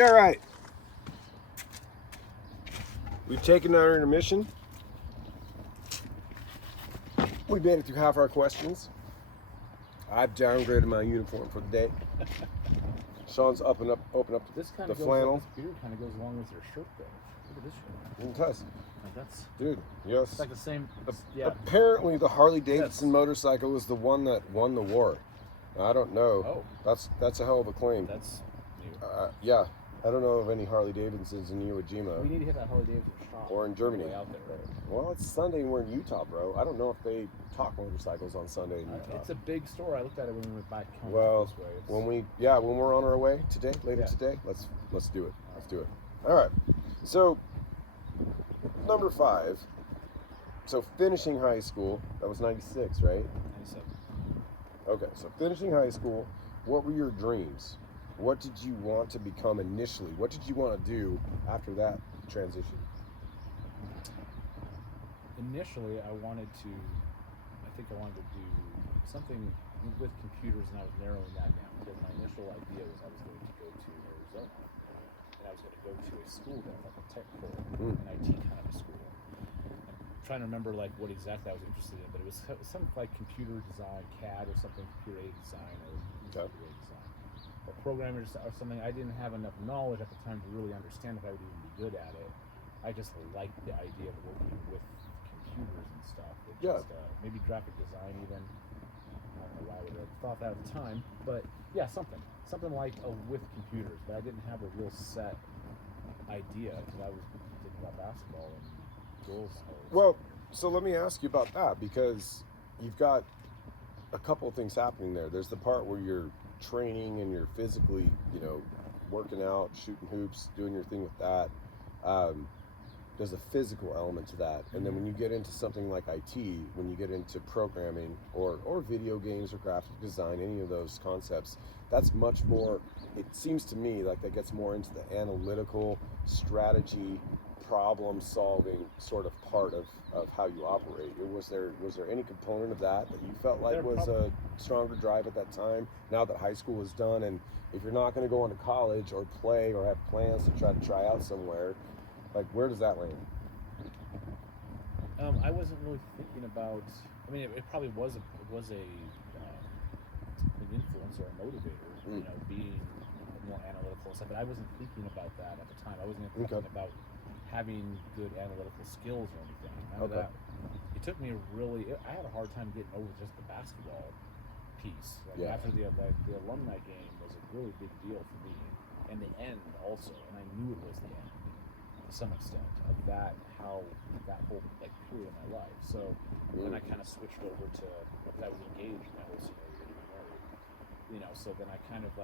All right. We've taken our intermission. We made it through half our questions. I've downgraded my uniform for the day. Shawn's open up This kind the of goes flannel. This beard kind of goes along with your shirt though. Look at this shirt. It does. Like that's Dude, yes. it's like the same. Yeah. Apparently the Harley Davidson motorcycle was the one that won the war. I don't know. Oh. That's a hell of a claim. That's new. Yeah. I don't know of any Harley Davidsons in Iwo Jima. We need to hit that Harley Davidson shop. Or in Germany. Way out there, right? Well, it's Sunday and we're in Utah, bro. I don't know if they talk motorcycles on Sunday in Utah. It's a big store. I looked at it when we went back home. Well, this way. when we're on our way today, today, let's do it. Let's do it. All right. So number 5. So finishing high school, that was 96, right? 97. Okay, so finishing high school, what were your dreams? What did you want to become initially? What did you want to do after that transition? Initially, I wanted to do something with computers, and I was narrowing that down because my initial idea was I was going to go to Arizona, and I was going to go to a school there, like a tech core, an IT kind of a school. I'm trying to remember like what exactly I was interested in, but it was something like computer design, CAD or something, computer aided design or computer aided design. Or programmers or something. I didn't have enough knowledge at the time to really understand if I would even be good at it. I just liked the idea of working with computers and stuff. Maybe graphic design even. I don't know why I would have thought that at the time, but yeah, something like with computers. But I didn't have a real set idea because I was thinking about basketball and girls. Well, so let me ask you about that because you've got a couple of things happening there. There's the part where you're training and you're physically, working out, shooting hoops, doing your thing with that. There's a physical element to that. And then when you get into something like IT, when you get into programming or video games or graphic design, any of those concepts, that's much more, it seems to me like that gets more into the analytical strategy, problem solving sort of part of how you operate. Was there any component of that you felt like was a stronger drive at that time, now that high school is done, and if you're not going to go on to college or play or have plans to try out somewhere, like where does that land? I wasn't really thinking about, I mean it probably was an influence or a motivator, being more analytical and stuff, but I wasn't thinking about that at the time. I wasn't thinking about having good analytical skills or anything. None of that. It took me I had a hard time getting over just the basketball piece. After the alumni game was a really big deal for me, and the end also, and I knew it was the end to some extent of that whole period of my life. So then I kind of switched over to, I was engaged my whole senior year to be married. So then I kind of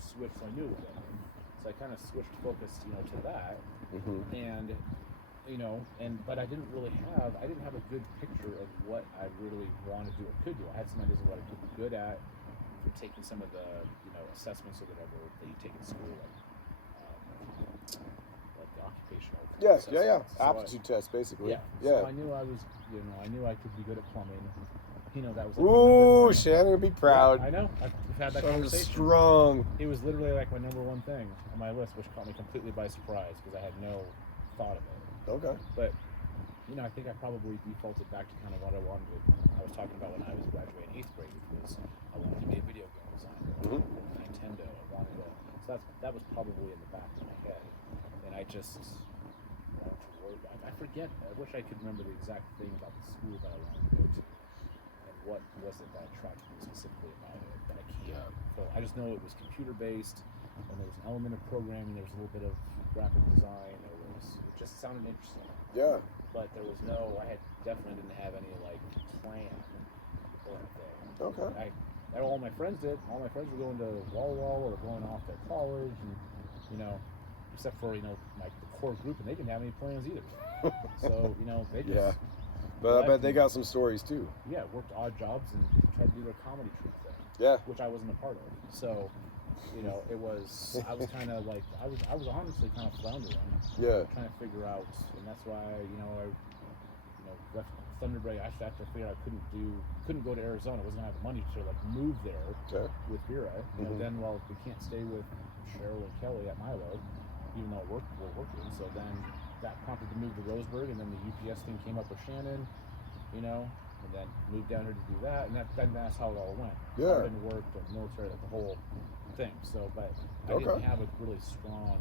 switched. So I knew it was ending. So I kind of switched focus, to that, and but I didn't have a good picture of what I really wanted to do or could do. I had some ideas of what I could be good at from taking some of the assessments or whatever that you take in school, like the occupational. Aptitude test, basically. So I knew I knew I could be good at plumbing. That was. Ooh, Shannon would be proud. Yeah, I know. We've had that conversation. Strong. It was literally like my number one thing on my list, which caught me completely by surprise because I had no thought of it. Okay. But I think I probably defaulted back to kind of what I wanted to. I was talking about when I was graduating 8th grade, which was I wanted to be a video game designer. Nintendo. I wanted to. So that was probably in the back of my head, and I just wanted to worry about it. I forget. I wish I could remember the exact thing about the school that I wanted to go to. What was it that attracted me specifically about it that I can't? So I just know it was computer based, and there was an element of programming. There was a little bit of graphic design. It just sounded interesting. Yeah. But there was I definitely didn't have any plan or anything. Okay. All my friends did. All my friends were going to Walla or going off to college, and except for the core group, and they didn't have any plans either. So they just. Yeah. But I bet they got some stories too. Yeah, worked odd jobs and tried to do their comedy troupe thing. Yeah. Which I wasn't a part of. So, it was. I was kind of I was honestly kind of floundering. Yeah. Trying to figure out, and that's why I left Thunderbird. I actually had to figure out I couldn't go to Arizona. I wasn't gonna have the money to move there. Okay. with Vera. Then, well, we can't stay with Cheryl and Kelly at Milo, even though we're working. So then that prompted the move to Roseburg, and then the UPS thing came up with Shannon, and then moved down here to do that, and that's how it all went. Yeah. And worked and military, like the whole thing. So, but I didn't have a really strong.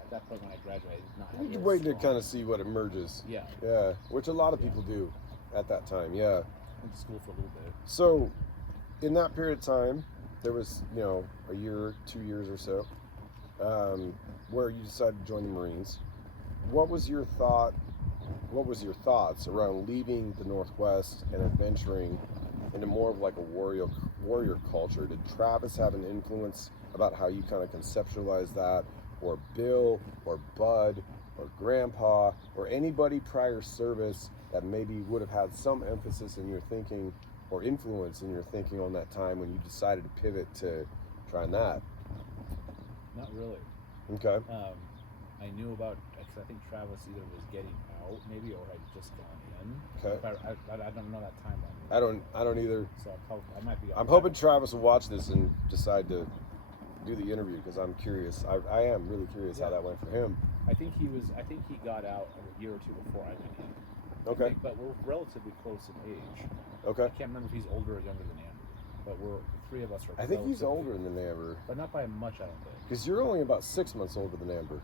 At that point when I graduated, I did not have. You're waiting to kind of see what emerges. Yeah. Yeah, which a lot of people do at that time. Yeah. Went to school for a little bit. So, in that period of time, there was a year, 2 years or so, where you decided to join the Marines. What was your thought? What was your thoughts around leaving the Northwest and adventuring into more of like a warrior culture? Did Travis have an influence about how you kind of conceptualize that, or Bill, or Bud, or Grandpa, or anybody prior service that maybe would have had some emphasis in your thinking or influence in your thinking on that time when you decided to pivot to trying that? Not really. Okay. I knew about, because I think Travis either was getting out maybe or had just gone in. Okay. I don't know that timeline. I don't either. So I might be. I'm hoping Travis will watch this and decide to do the interview, because I'm curious. I am really curious how that went for him. I think he got out a year or two before I went in. Okay. But we're relatively close in age. Okay. I can't remember if he's older or younger than Amber, but the three of us are. I think he's older than Amber. But not by much, I don't think. Because you're only about 6 months older than Amber.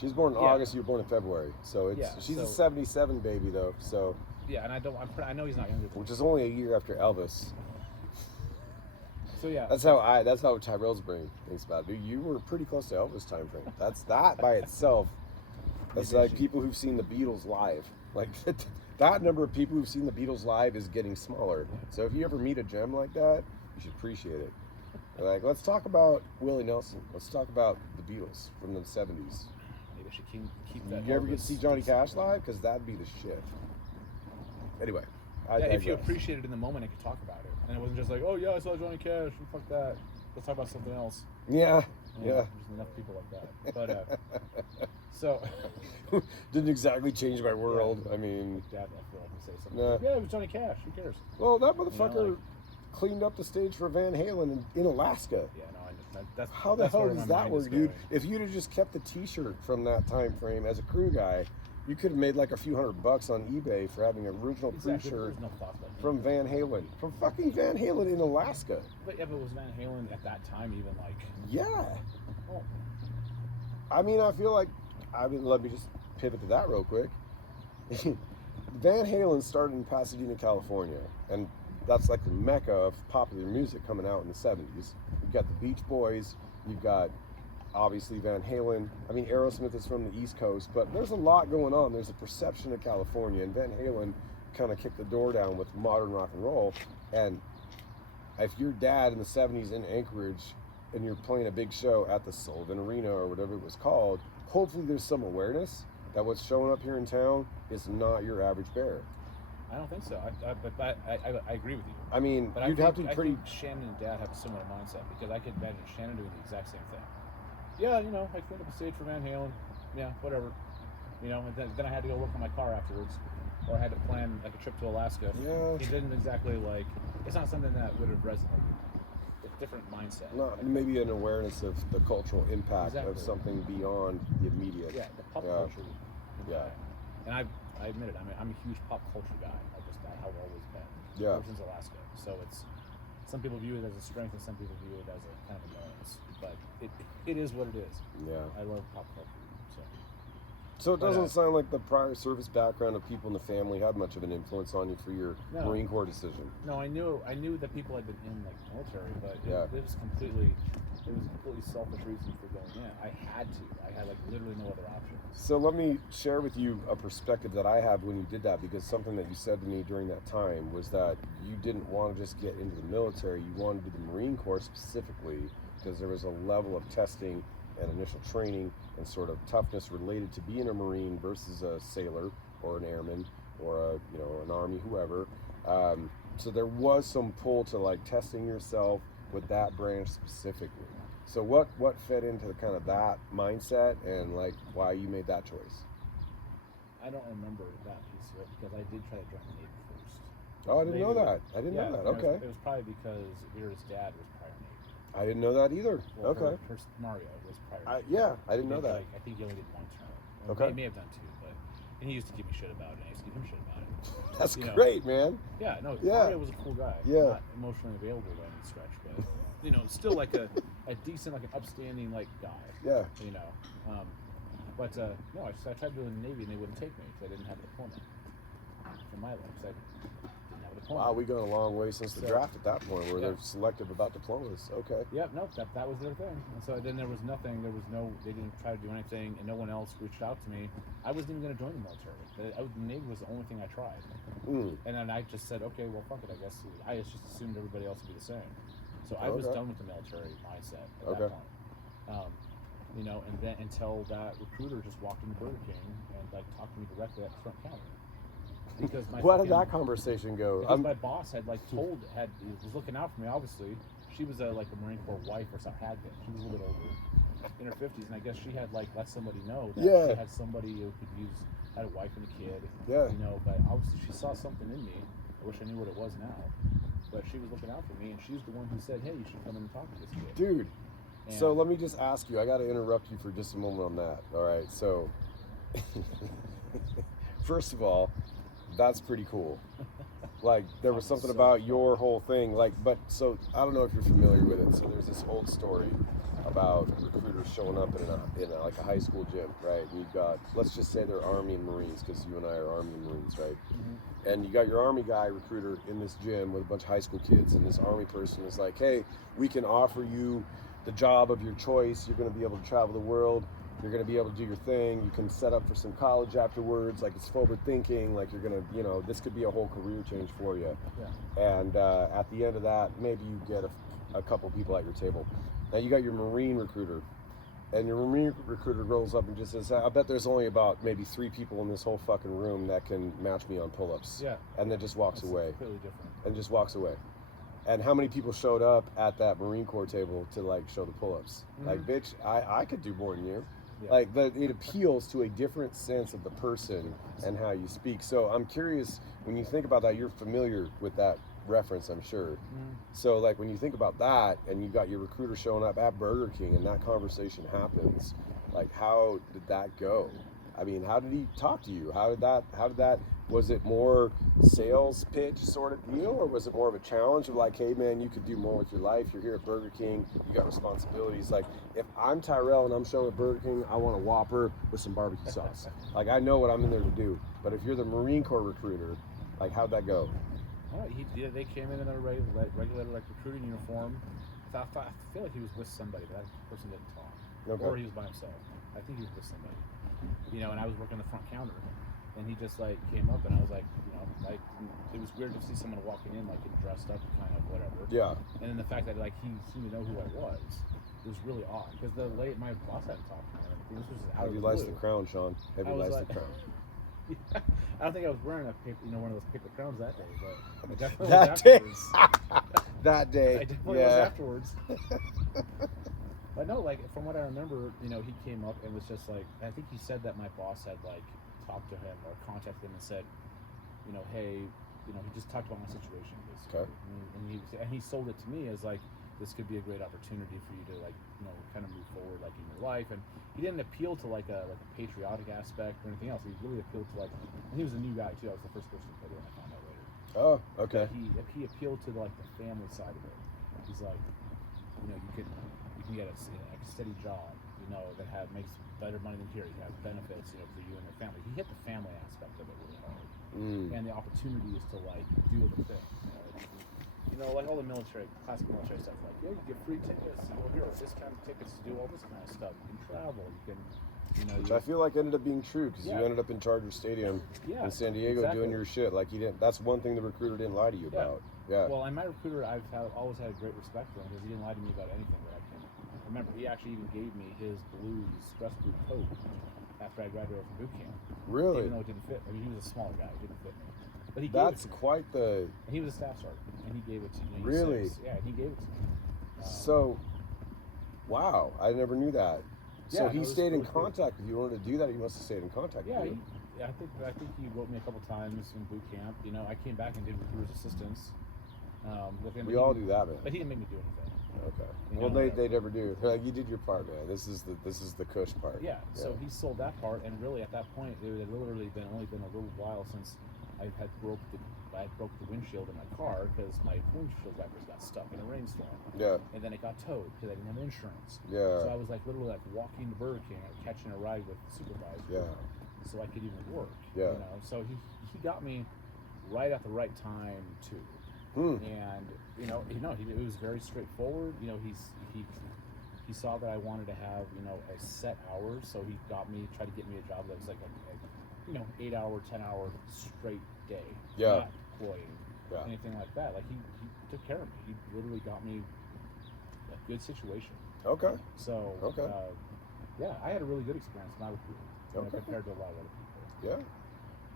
She's born in August. You were born in February, so she's a '77 baby though. So. Yeah, and I know he's not younger. Which is only a year after Elvis. So yeah. That's how Tyrell's brain thinks about it. Dude, you were pretty close to Elvis time frame. That by itself. That's like people who've seen the Beatles live. Like that number of people who've seen the Beatles live is getting smaller. So if you ever meet a gem like that, you should appreciate it. Like, let's talk about Willie Nelson. Let's talk about the Beatles from the 70s. Maybe I should keep that. You ever get to see Johnny Cash live? Because that'd be the shit. Anyway. If you appreciate it in the moment, I could talk about it. And it wasn't just like, oh yeah, I saw Johnny Cash, and fuck that. Let's talk about something else. Yeah. There's enough people like that. But, so. Didn't exactly change my world. I mean. Dad left for to say something. Nah. Yeah, it was Johnny Cash. Who cares? Well, that motherfucker cleaned up the stage for Van Halen in Alaska. Yeah, no, that's how the hell does that work, dude? If you'd have just kept the T-shirt from that time frame as a crew guy, you could have made like a few $100 on eBay for having an original crew shirt from Van Halen, from fucking Van Halen in Alaska. But if it was Van Halen at that time, even like. Yeah. Oh. I mean, let me just pivot to that real quick. Van Halen started in Pasadena, California, and that's like the mecca of popular music coming out in the 70s. You've got the Beach Boys, you've got obviously Van Halen. I mean, Aerosmith is from the East Coast, but there's a lot going on. There's a perception of California, and Van Halen kind of kicked the door down with modern rock and roll. And if your dad in the 70s in Anchorage and you're playing a big show at the Sullivan Arena or whatever it was called, hopefully there's some awareness that what's showing up here in town is not your average bear. I don't think so. I agree with you. I mean, but you'd have to be pretty. I think Shannon and Dad have a similar mindset, because I could imagine Shannon doing the exact same thing. Yeah, I cleaned up the stage for Van Halen. Yeah, whatever. And then I had to go work on my car afterwards, or I had to plan like a trip to Alaska. Yeah. It didn't exactly it's not something that would have resonated. It's a different mindset. Maybe an awareness of the cultural impact of something beyond the immediate. Yeah, the pop culture. Yeah. And I admit it. I'm a huge pop culture guy. I have always been. Yeah. Ever since Alaska. So it's, some people view it as a strength and some people view it as a kind of annoyance. But it is what it is. Yeah. I love pop culture. So it doesn't sound like the prior service background of people in the family had much of an influence on you for your Marine Corps decision. No, I knew that people had been in like the military, but it was completely selfish reason for going in. I had to. I had like literally no other option. So let me share with you a perspective that I have when you did that, because something that you said to me during that time was that you didn't want to just get into the military. You wanted to do the Marine Corps specifically because there was a level of testing and initial training and sort of toughness related to being a Marine versus a sailor or an airman or an Army, whoever. So there was some pull to like testing yourself with that branch specifically. So what fed into kind of that mindset and like why you made that choice? I don't remember that piece of it because I did try to join the Navy first. Oh, I didn't know Maybe. that. I didn't know that. Okay. It was probably because Vera's dad was prior Navy. I didn't know that either. Well, Okay. Her Mario was prior Navy. Yeah, I didn't know that. Like, I think he only did 1 term. Okay. He may have done 2, but and he used to give me shit about it. And I used to give him shit about it. That's great, man. Yeah, no, Yeah. Mario was a cool guy. Yeah. Not emotionally available by any stretch, but still like a decent, like an upstanding like guy. Yeah. But no, I tried doing the Navy and they wouldn't take me because I didn't have a diploma for my life. So I didn't have a diploma. Wow, we've gone a long way since the draft at that point where they're selective about diplomas. Okay. Yeah, no, that was their thing. And so then there was nothing, they didn't try to do anything, and no one else reached out to me. I wasn't even going to join the military. The Navy was the only thing I tried. And then I just said, okay, well, fuck it, I guess. I just assumed everybody else would be the same. So I was done with the military mindset at that point. And then until that recruiter just walked into Burger King and like talked to me directly at the front counter. Because How did that conversation go? Because my boss had was looking out for me. Obviously, she was like a Marine Corps wife or something. She was a little bit older, in her 50s, and I guess she had like let somebody know that she had somebody who had a wife and a kid. Yeah. But obviously she saw something in me. I wish I knew what it was now. But she was looking out for me, and she's the one who said, "Hey, you should come in and talk to this kid." Dude. So let me just ask you, I got to interrupt you for just a moment on that. All right. So, first of all, that's pretty cool. Like, there was something about your whole thing. So I don't know if you're familiar with it. So there's this old story about recruiters showing up in like a high school gym, right? And you've got, let's just say they're Army and Marines, because you and I are Army and Marines, right? Mm-hmm. And you got your Army guy recruiter in this gym with a bunch of high school kids, and this Army person is like, hey, we can offer you the job of your choice. You're going to be able to travel the world. You're going to be able to do your thing. You can set up for some college afterwards. Like, it's forward thinking. Like, you're going to, this could be a whole career change for you. Yeah. And at the end of that, maybe you get a couple people at your table. Now you got your Marine recruiter, and your Marine recruiter rolls up and just says, I bet there's only about maybe 3 people in this whole fucking room that can match me on pull-ups. Yeah. And then just walks away. Completely different. And just walks away. And how many people showed up at that Marine Corps table to like show the pull-ups? Mm-hmm. Like, bitch, I could do more than you. Yeah. Like, it appeals to a different sense of the person and how you speak. So I'm curious, when you think about that, you're familiar with that reference, I'm sure. Mm-hmm. So like, when you think about that and you got your recruiter showing up at Burger King and that conversation happens, like, how did that go? I mean, how did he talk to you? How did that, was it more sales pitch sort of deal, or was it more of a challenge of like, hey man, you could do more with your life. You're here at Burger King. You got responsibilities. Like, if I'm Tyrell and I'm showing at Burger King, I want a Whopper with some barbecue sauce. Like, I know what I'm in there to do. But if you're the Marine Corps recruiter, like, how'd that go? They came in a regular like recruiting uniform. I feel like he was with somebody, but that person didn't talk. Okay. Or he was by himself. I think he was with somebody. And I was working the front counter, and he just like came up, and I was like, like, it was weird to see someone walking in like dressed up, kind of whatever. Yeah. And then the fact that like he seemed to know who I was really odd, because my boss hadn't talked to me. This was out of the blue. Heavy lies the crown, Shawn. Heavy lies the crown. I don't think I was wearing one of those paper crowns that day, but I definitely was afterwards. That day. I definitely was afterwards. But no, like, from what I remember, he came up and was just like, I think he said that my boss had like talked to him or contacted him and said, hey, he just talked about my situation basically. Okay. And he sold it to me as like, this could be a great opportunity for you to like, kind of move forward like in your life. And he didn't appeal to like a patriotic aspect or anything else. He really appealed to like, and he was a new guy too. I was the first person to put it in. I found out later. Oh, okay. He appealed to like the family side of it. He's like, you can get a steady job, that makes better money than here. You have benefits, for you and your family. He hit the family aspect of it really hard, and the opportunity is to like do other things. Like all the classic military stuff. Like, you get free tickets, you go here, or discounted tickets to do all this kind of stuff. You can travel. You can. Which I feel like ended up being true, because you ended up in Charger Stadium in San Diego doing your shit. Like, that's one thing the recruiter didn't lie to you about. Yeah. Well, and my recruiter, I've always had a great respect for him, because he didn't lie to me about anything that I can remember. He actually even gave me his blue Express Blue coat after I graduated from boot camp. Really? Even though it didn't fit. I mean, he was a smaller guy. It didn't fit me. But he gave That's it to me. quite the... And he was a staff sergeant, and he gave it to me. Really? Yeah, he gave it to me. So, wow, I never knew that. So he stayed in really contact with you. In order to do that, he must have stayed in contact with you. Yeah, I think he wrote me a couple times in boot camp. You know, I came back and did recruiter's assistance with him. We all do that, man. But he didn't make me do anything. Okay. You Well, know, they never do. They're like, you did your part, man. This is the cush part. Yeah. So he sold that part, and really at that point, it had literally only been a little while since I had broke the windshield in my car because my windshield wipers got stuck in a rainstorm. Yeah. And then it got towed because I didn't have insurance. Yeah. So I was like literally like walking to Burger King or catching a ride with the supervisor. Yeah. So I could even work. Yeah. You know. So he got me right at the right time too. And it was very straightforward. You know, he saw that I wanted to have, you know, a set hours, so he tried to get me a job that was like a 8-hour, 10-hour straight day. Yeah. Not employing, anything like that. Like he took care of me. He literally got me a good situation. Okay. So yeah, I had a really good experience when I was compared to a lot of other people. Yeah.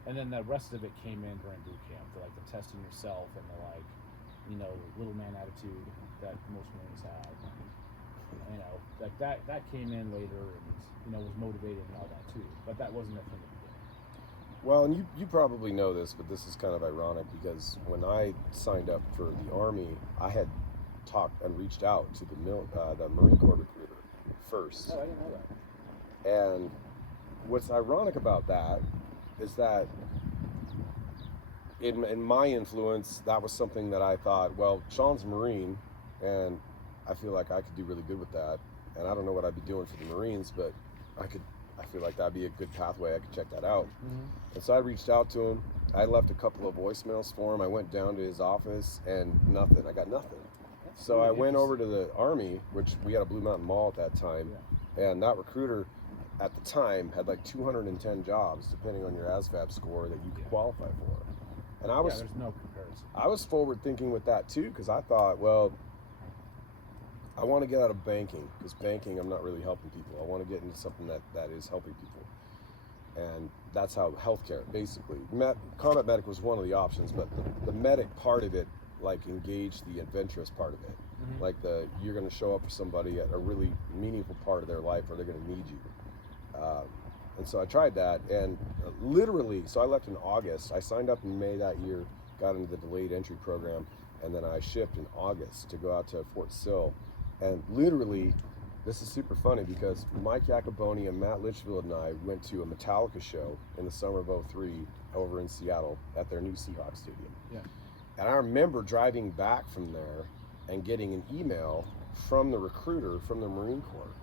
And then the rest of it came in during boot camp, the testing yourself and the little man attitude that most Marines have. You know, that came in later and was motivated and all that too. But that wasn't it from the beginning. Well, and you probably know this, but this is kind of ironic because when I signed up for the Army, I had talked and reached out to the Marine Corps recruiter first. Oh, I didn't know that. And what's ironic about that is that in my influence, that was something that I thought, well, Shawn's a Marine, and I feel like I could do really good with that. And I don't know what I'd be doing for the Marines, but I feel like that'd be a good pathway. I could check that out. And so I reached out to him. I left a couple of voicemails for him. I went down to his office and nothing. I got nothing. So I went over to the Army, which we had a Blue Mountain Mall at that time. Yeah. And that recruiter at the time had like 210 jobs, depending on your ASVAB score, that you could qualify for. And there's no comparison. I was forward thinking with that too, because I thought, well, I want to get out of banking, because banking, I'm not really helping people. I want to get into something that is helping people. And that's how healthcare, basically. Combat medic was one of the options, but the medic part of it, like, engaged the adventurous part of it. Like, you're going to show up for somebody at a really meaningful part of their life where they're going to need you. And so I tried that, and literally, so I left in August. I signed up in May that year, got into the delayed entry program, and then I shipped in August to go out to Fort Sill. And literally, this is super funny because Mike Jacoboni and Matt Litchfield and I went to a Metallica show in the summer of '03 over in Seattle at their new Seahawks stadium. Yeah. And I remember driving back from there and getting an email from the recruiter from the Marine Corps.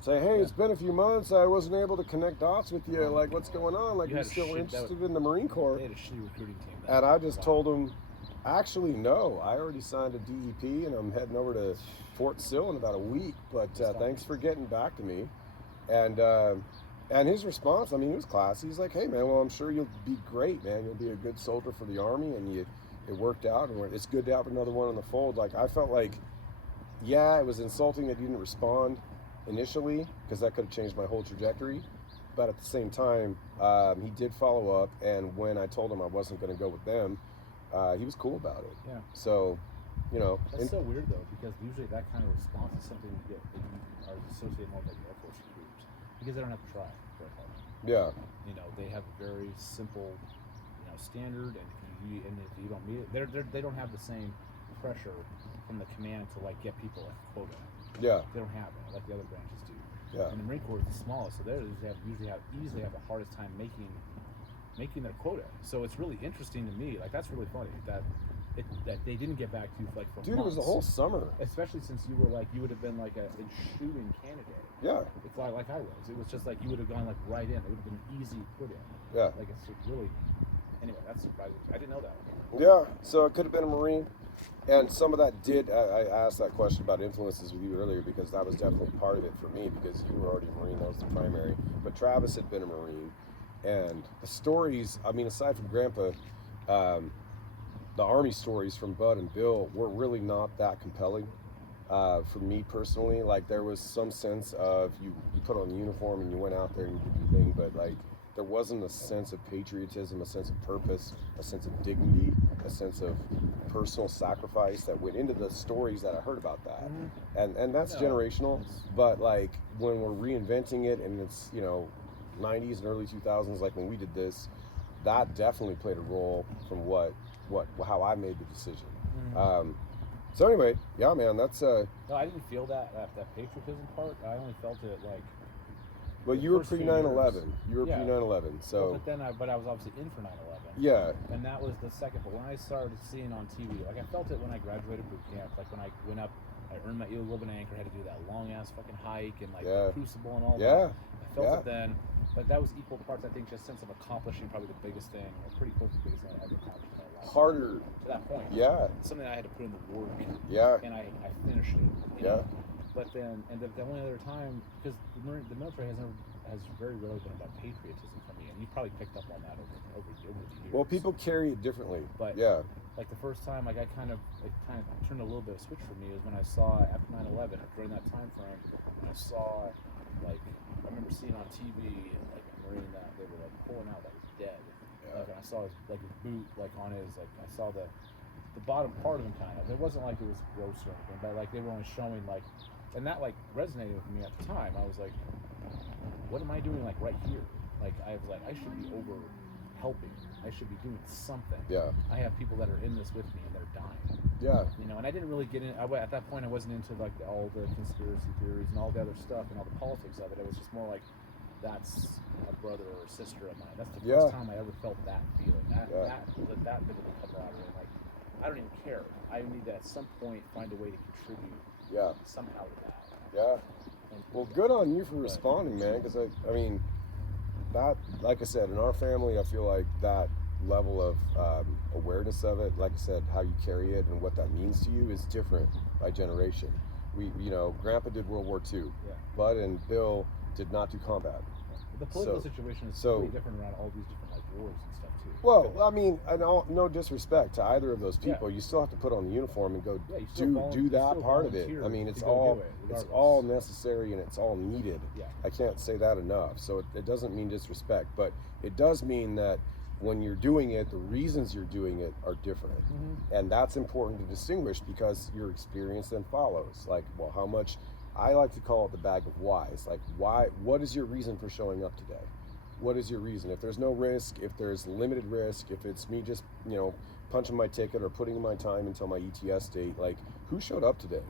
Say, hey, it's been a few months. I wasn't able to connect dots with you. Like, what's going on? Like, you're still interested in the Marine Corps? They had a shitty recruiting team. And I just told them, actually, no. I already signed a DEP, and I'm heading over to Fort Sill in about a week. But thanks for getting back to me. And his response, I mean, he was classy. He's like, hey, man, well, I'm sure you'll be great, man. You'll be a good soldier for the Army, and it worked out. And it's good to have another one in the fold. Like, I felt like, yeah, it was insulting that you didn't respond initially, because that could have changed my whole trajectory, but at the same time, he did follow up, and when I told him I wasn't going to go with them, he was cool about it. Yeah. So, that's so weird though, because usually that kind of response is something you get that you are associated more with like Air Force recruiters, because they don't have to try very hard. Yeah. They have a very simple, standard, and if you don't meet it, they don't have the same pressure from the command to like get people like quota. Yeah. They don't have it like the other branches do. Yeah. And the Marine Corps is the smallest, so they usually have the hardest time making their quota. So it's really interesting to me. Like, that's really funny that they didn't get back to you for months. Dude, it was the whole summer. Especially since you would have been like a shooting candidate. Yeah. It's like I was. It was just like you would have gone like right in. It would have been an easy put in. Yeah. Like, it's really. Anyway, that's surprising. I didn't know that. Yeah. So it could have been a Marine. And some of that I asked that question about influences with you earlier, because that was definitely part of it for me, because you were already a Marine, that was the primary. But Travis had been a Marine. And the stories, I mean, aside from Grandpa, the Army stories from Bud and Bill were really not that compelling for me personally. Like, there was some sense of you put on the uniform and you went out there and you did your thing, but like, there wasn't a sense of patriotism, a sense of purpose, a sense of dignity, a sense of personal sacrifice that went into the stories that I heard about that. And that's generational, but like, when we're reinventing it and it's, '90s and early 2000s, like when we did this, that definitely played a role from how I made the decision. So anyway, yeah, man, that's No, I didn't feel that patriotism part. I only felt it like. Well, you were pre 9/11. You were pre 9/11, so. Well, but I was obviously in for 9/11. Yeah. And that was the second. But when I started seeing on TV, like I felt it when I graduated boot camp. Like when I went up, I earned my eel ribbon anchor, had to do that long ass fucking hike and like the crucible and all that. I felt it then. But that was equal parts, I think, just sense of accomplishing probably the biggest thing, or pretty close to the biggest thing I ever accomplished in my life. Harder. To that point. Yeah. Something I had to put in the work. Yeah. And I finished it. You know? But then, and the only other time, because the military has very rarely been about patriotism for me, and you probably picked up on that over the years. Well, people carry it differently. But like the first time, like it kind of turned a little bit of a switch for me is when I saw after 9/11, or during that time frame, I saw like I remember seeing on TV like a Marine that they were like pulling out that was dead. Like, and I saw his boot like on his I saw the bottom part of him kind of. It wasn't like it was gross or anything, but like they were only showing like, and that like resonated with me at the time. I was like, what am I doing like right here? Like I was like, I should be over helping. I should be doing something. Yeah. I have people that are in this with me and they're dying. Yeah. You know, and I didn't really get in. At that point, I wasn't into like all the conspiracy theories and all the other stuff and all the politics of it. It was just more like, that's a brother or a sister of mine. That's the first time I ever felt that feeling. That bit of the camaraderie. Like, I don't even care. I need to at some point find a way to contribute. Somehow to that. Yeah. Well, good on you for responding, man. Because I mean, that, like I said, in our family, I feel like that level of awareness of it, like I said, how you carry it and what that means to you is different by generation. Grandpa did World War II. Bud and Bill did not do combat. The political situation is really different around all these different like wars and stuff too. Well, I mean, no disrespect to either of those people. You still have to put on the uniform and go do that part of it. I mean, it's all necessary and it's all needed. I can't say that enough. So it doesn't mean disrespect, but it does mean that when you're doing it, the reasons you're doing it are different. And that's important to distinguish because your experience then follows. Like, well, how much, I like to call it the bag of whys. Like, what is your reason for showing up today? What is your reason? If there's no risk, if there's limited risk, if it's me just, punching my ticket or putting in my time until my ETS date, like, who showed up today?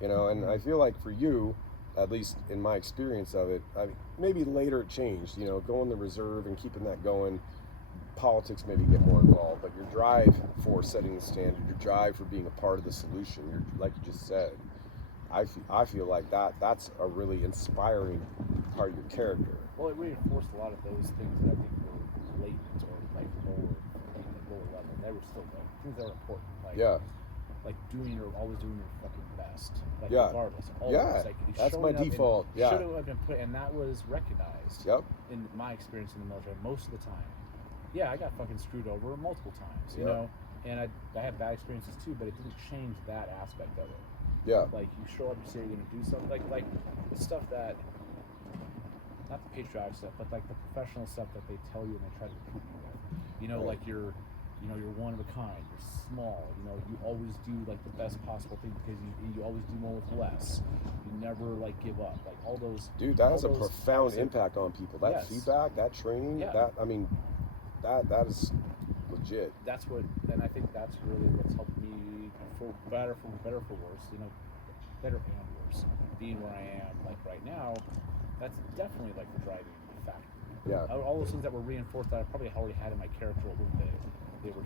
And I feel like for you, at least in my experience of it, maybe later it changed, going the reserve and keeping that going. Politics maybe get more involved, but your drive for setting the standard, your drive for being a part of the solution, like you just said, I feel like that's a really inspiring part of your character. Well, it reinforced a lot of those things that I think were latent or like lower level. They were still there. Things that are important. Like, like always doing your fucking best. Like regardless. Always. Like, that's my default. Should have been put, and that was recognized. In my experience in the military, most of the time. Yeah, I got fucking screwed over multiple times, you know, and I had bad experiences too, but it didn't change that aspect of it. Like, you show up, you say you're going to do something, like the stuff that, not the patriotic stuff, but like the professional stuff that they tell you and they try to recruit you with. Like you're one of a kind, you're small, you always do like the best possible thing because you always do more with less. You never like give up, like all those. Dude, that has a profound impact on people. That feedback, that training, that is legit. That's what, and I think that's really what's helped me for better for worse, better and worse. Being where I am, like right now, that's definitely like the driving factor. All those things that were reinforced that I probably already had in my character a little bit, they were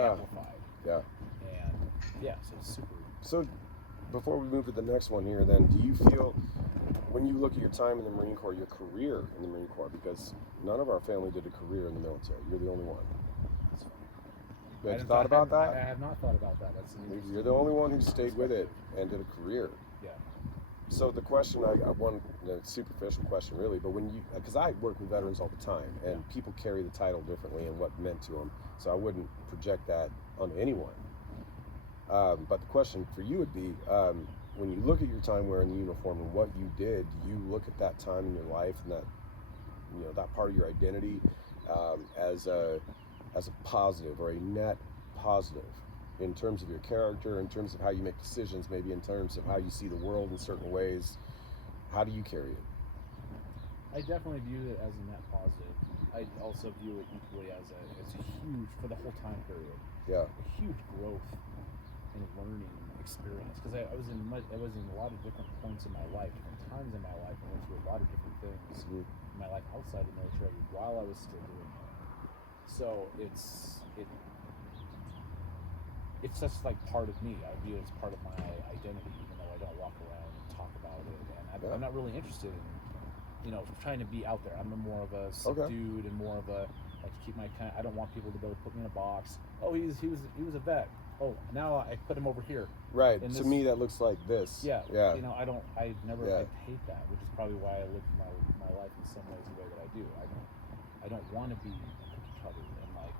amplified. And so it's super. So, before we move to the next one here, then, do you feel, when you look at your time in the Marine Corps, your career in the Marine Corps, because none of our family did a career in the military, you're the only one. Have you thought about that? I have not thought about that. You're the only one who stayed with it and did a career. So the question, one superficial question really, but because I work with veterans all the time, and people carry the title differently and what meant to them, so I wouldn't project that on anyone. But the question for you would be, when you look at your time wearing the uniform and what you did, do you look at that time in your life and that, that part of your identity as a positive or a net positive in terms of your character, in terms of how you make decisions, maybe in terms of how you see the world in certain ways? How do you carry it? I definitely view it as a net positive. I also view it equally as it's a huge, for the whole time period, Yeah. a huge growth and learning experience, because I was in a lot of different points in my life, different times in my life. I went through a lot of different things in my life outside the military while I was still doing it. So it's just like part of me. I view it as part of my identity, even though I don't walk around and talk about it. And I'm not really interested in trying to be out there. I'm more of a subdued and more of a like to keep my kind. I don't want people to be able to put me in a box. Oh, he was a vet. Oh, now I put him over here. Right. To me, that looks like this. Yeah. Yeah. I hate that, which is probably why I live my life in some ways the way that I do. I don't want to be cookie cutter and like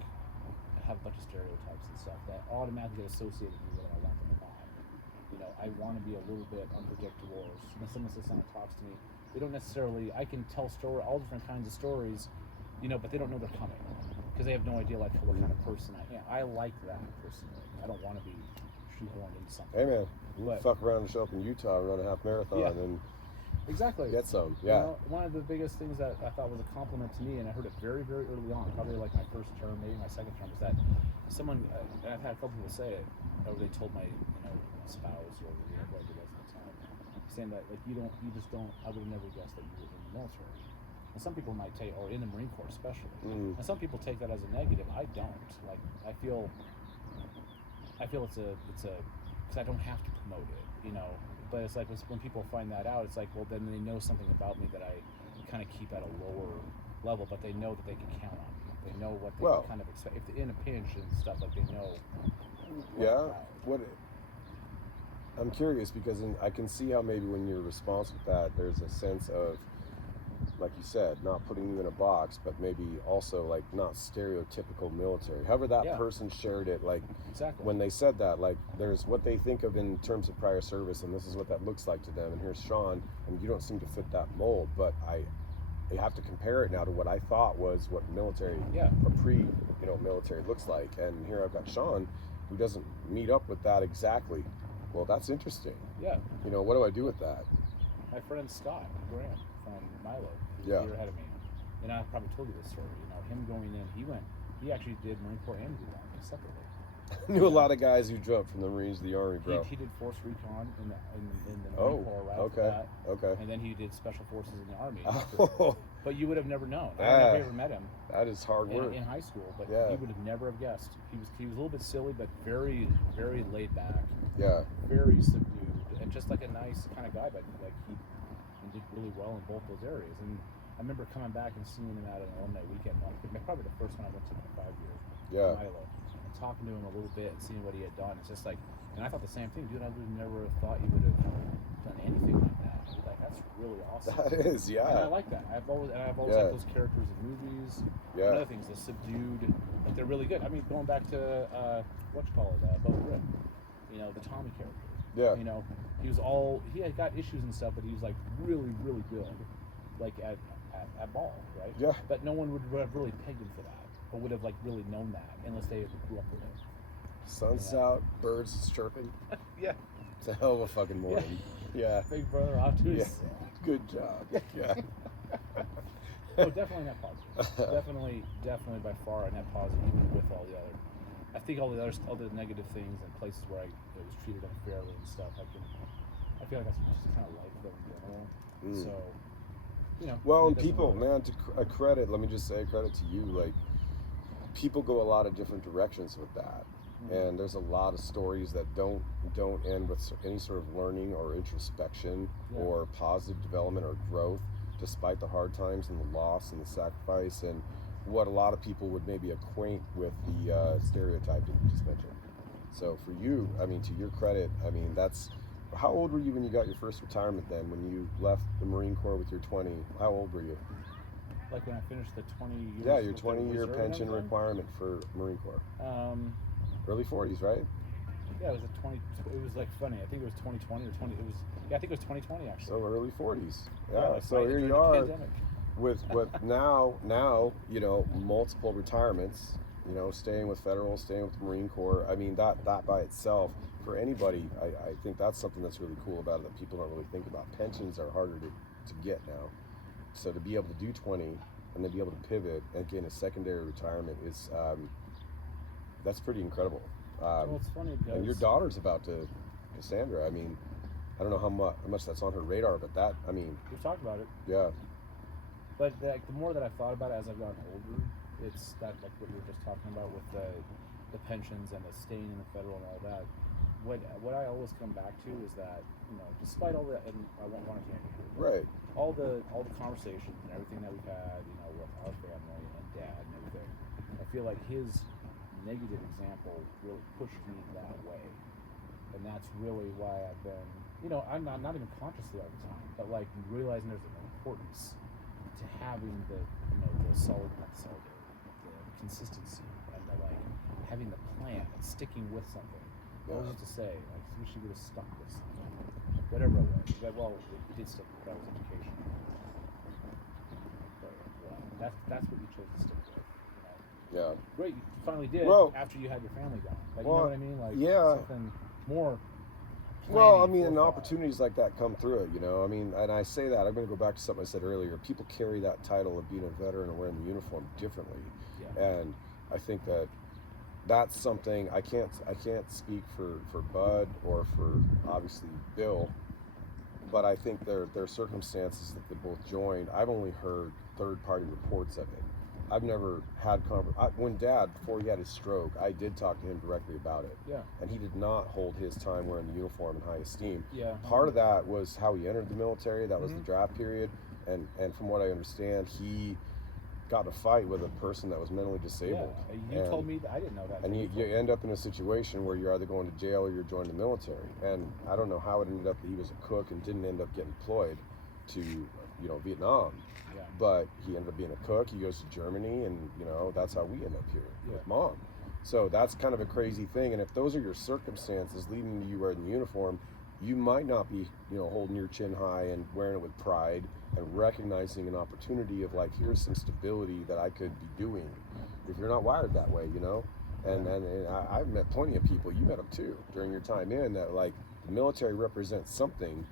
have a bunch of stereotypes and stuff that automatically get associated with me, whether I want them or not. I want to be a little bit unpredictable. When someone sits down and talks to me, they don't necessarily. I can tell all different kinds of stories, but they don't know they're coming because they have no idea like what kind of person I am. I like that personally. I don't want to be shoehorned into something. Hey man, you fuck around and show up in Utah and run a half marathon and exactly get some. Yeah. One of the biggest things that I thought was a compliment to me, and I heard it very, very early on, probably like my first term, maybe my second term, was that someone, and I've had a couple people say it, or they told my spouse or whoever it was at the time, saying that like you just don't. I would have never guessed that you were in the military. And some people might take, or in the Marine Corps especially, and some people take that as a negative. I don't. Like I feel it's a because I don't have to promote it, But it's like when people find that out, it's like, well, then they know something about me that I kind of keep at a lower level, but they know that they can count on me. They know what they can kind of expect if they're in a pinch and stuff. Like they know. I'm curious because I can see how maybe when you're responsible with that, there's a sense of, like you said, not putting you in a box, but maybe also like not stereotypical military. However that person shared it, like when they said that, like there's what they think of in terms of prior service, and this is what that looks like to them. And here's Shawn, and you don't seem to fit that mold, but I have to compare it now to what I thought was what military, or pre-military looks like. And here I've got Shawn, who doesn't meet up with that exactly. Well, that's interesting. Yeah. What do I do with that? My friend Scott Graham from Milo, he's a year ahead of me, and I probably told you this story. Him going in, he actually did Marine Corps and Blue Army separately. I knew a lot of guys who jumped from the Marines to the Army, bro. He did Force Recon in the Marine Corps right after that. Okay. And then he did Special Forces in the Army. Oh. But you would have never known. I never met him. That is hard work. In high school, but he would have never have guessed. He was a little bit silly, but very, very laid back. Yeah. Very subdued, and just like a nice kind of guy, but like he did really well in both those areas. And I remember coming back and seeing him at an alumni weekend, probably the first one I went to in 5 years. Milo, and talking to him a little bit and seeing what he had done. It's just like, and I thought the same thing, dude. I would have never thought you would have done anything like that. Like that's really awesome. That is, yeah. And I like that. I've always liked those characters in movies. And other things, the subdued, like they're really good. I mean, going back to Bo Grimm, the Tommy character. Yeah. He had got issues and stuff, but he was like really, really good, like at ball, right? Yeah. But no one would have really pegged him for that, or would have like really known that unless they grew up with him. Sun's out, birds chirping. Yeah. It's a hell of a fucking morning. Yeah. Big brother out to his. Good job. Yeah. No, definitely net positive. definitely by far a net positive, even with all the other. I think all the other negative things and places where I was treated unfairly and stuff. I feel like that's just kind of life though in general. So, Well, and people, man, let me just say credit to you. Like, people go a lot of different directions with that. And there's a lot of stories that don't end with any sort of learning or introspection or positive development or growth, despite the hard times and the loss and the sacrifice and what a lot of people would maybe acquaint with the stereotype that you just mentioned. So for you, I mean, to your credit, I mean, how old were you when you got your first retirement then, when you left the Marine Corps with your 20? How old were you? Like when I finished the 20 years? Yeah, your 20-year pension requirement for Marine Corps. Early 40s, right? Yeah, it was like funny. I think it was 2020 or 20. I think it was 2020 actually. So early 40s. Yeah. Like So here you are pandemic. with now multiple retirements. Staying with Federal, staying with the Marine Corps. I mean that by itself, for anybody, I think that's something that's really cool about it that people don't really think about. Pensions are harder to get now. So to be able to do 20 and then be able to pivot and gain a secondary retirement is that's pretty incredible. Well, it's funny because and your daughter's about to, Cassandra. I mean, I don't know how much that's on her radar, but that, I mean, we've talked about it. Yeah. But like the more that I've thought about it as I've gotten older, it's that like what you were just talking about with the pensions and the staying in the federal and all that. What I always come back to is that, you know, despite all that, and I won't want to tangent here, Right. all the conversations and everything that we've had, you know, with our family and dad and everything, I feel like his negative example really pushed me that way, and that's really why I've been, you know, I'm not even consciously all the time, but like realizing there's an importance to having the, you know, the consistency and the like having the plan and sticking with something. I always used to say, like, wish you would have stuck with something, whatever it was. But, well, it did stick. That was education. But, well, that's what you chose to stick with. You know? Yeah. Great, you finally did. Well, after you had your family gone. Like, well, you know what I mean? Like, yeah. something more. Well, I mean, and opportunities like that come through it, you know. I mean, and I say that, I'm going to go back to something I said earlier. People carry that title of being a veteran and wearing the uniform differently. Yeah. And I think that's something I can't speak for Bud or for obviously Bill, but I think there are circumstances that they both joined. I've only heard third-party reports of it. I've never had when Dad, before he had his stroke, I did talk to him directly about it. Yeah. And he did not hold his time wearing the uniform in high esteem. Yeah. Part of that was how he entered the military. That was the draft period, and from what I understand, he got in a fight with a person that was mentally disabled. Yeah. You told me that. I didn't know that. And you end up in a situation where you're either going to jail or you're joining the military. And I don't know how it ended up that he was a cook and didn't end up getting deployed to, you know, Vietnam. Yeah. But he ended up being a cook. He goes to Germany, and you know that's how we end up here with Mom. So that's kind of a crazy thing. And if those are your circumstances leading to you wearing the uniform, you might not be, you know, holding your chin high and wearing it with pride and recognizing an opportunity of like, here's some stability that I could be doing. If you're not wired that way, you know. And I've met plenty of people. You met them too during your time in that like the military represents something,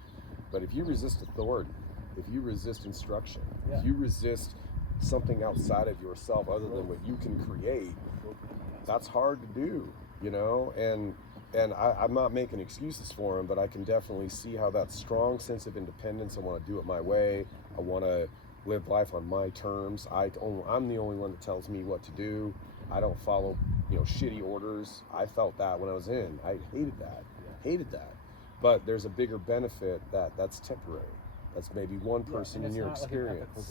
but if you resist authority, if you resist instruction, if you resist something outside of yourself other than what you can create, that's hard to do, you know. And I'm not making excuses for him, but I can definitely see how that strong sense of independence, I want to do it my way, I want to live life on my terms, I'm the only one that tells me what to do, I don't follow, you know, shitty orders. I felt that when I was in. I hated that. But there's a bigger benefit that's temporary. That's maybe one person in your experience. Like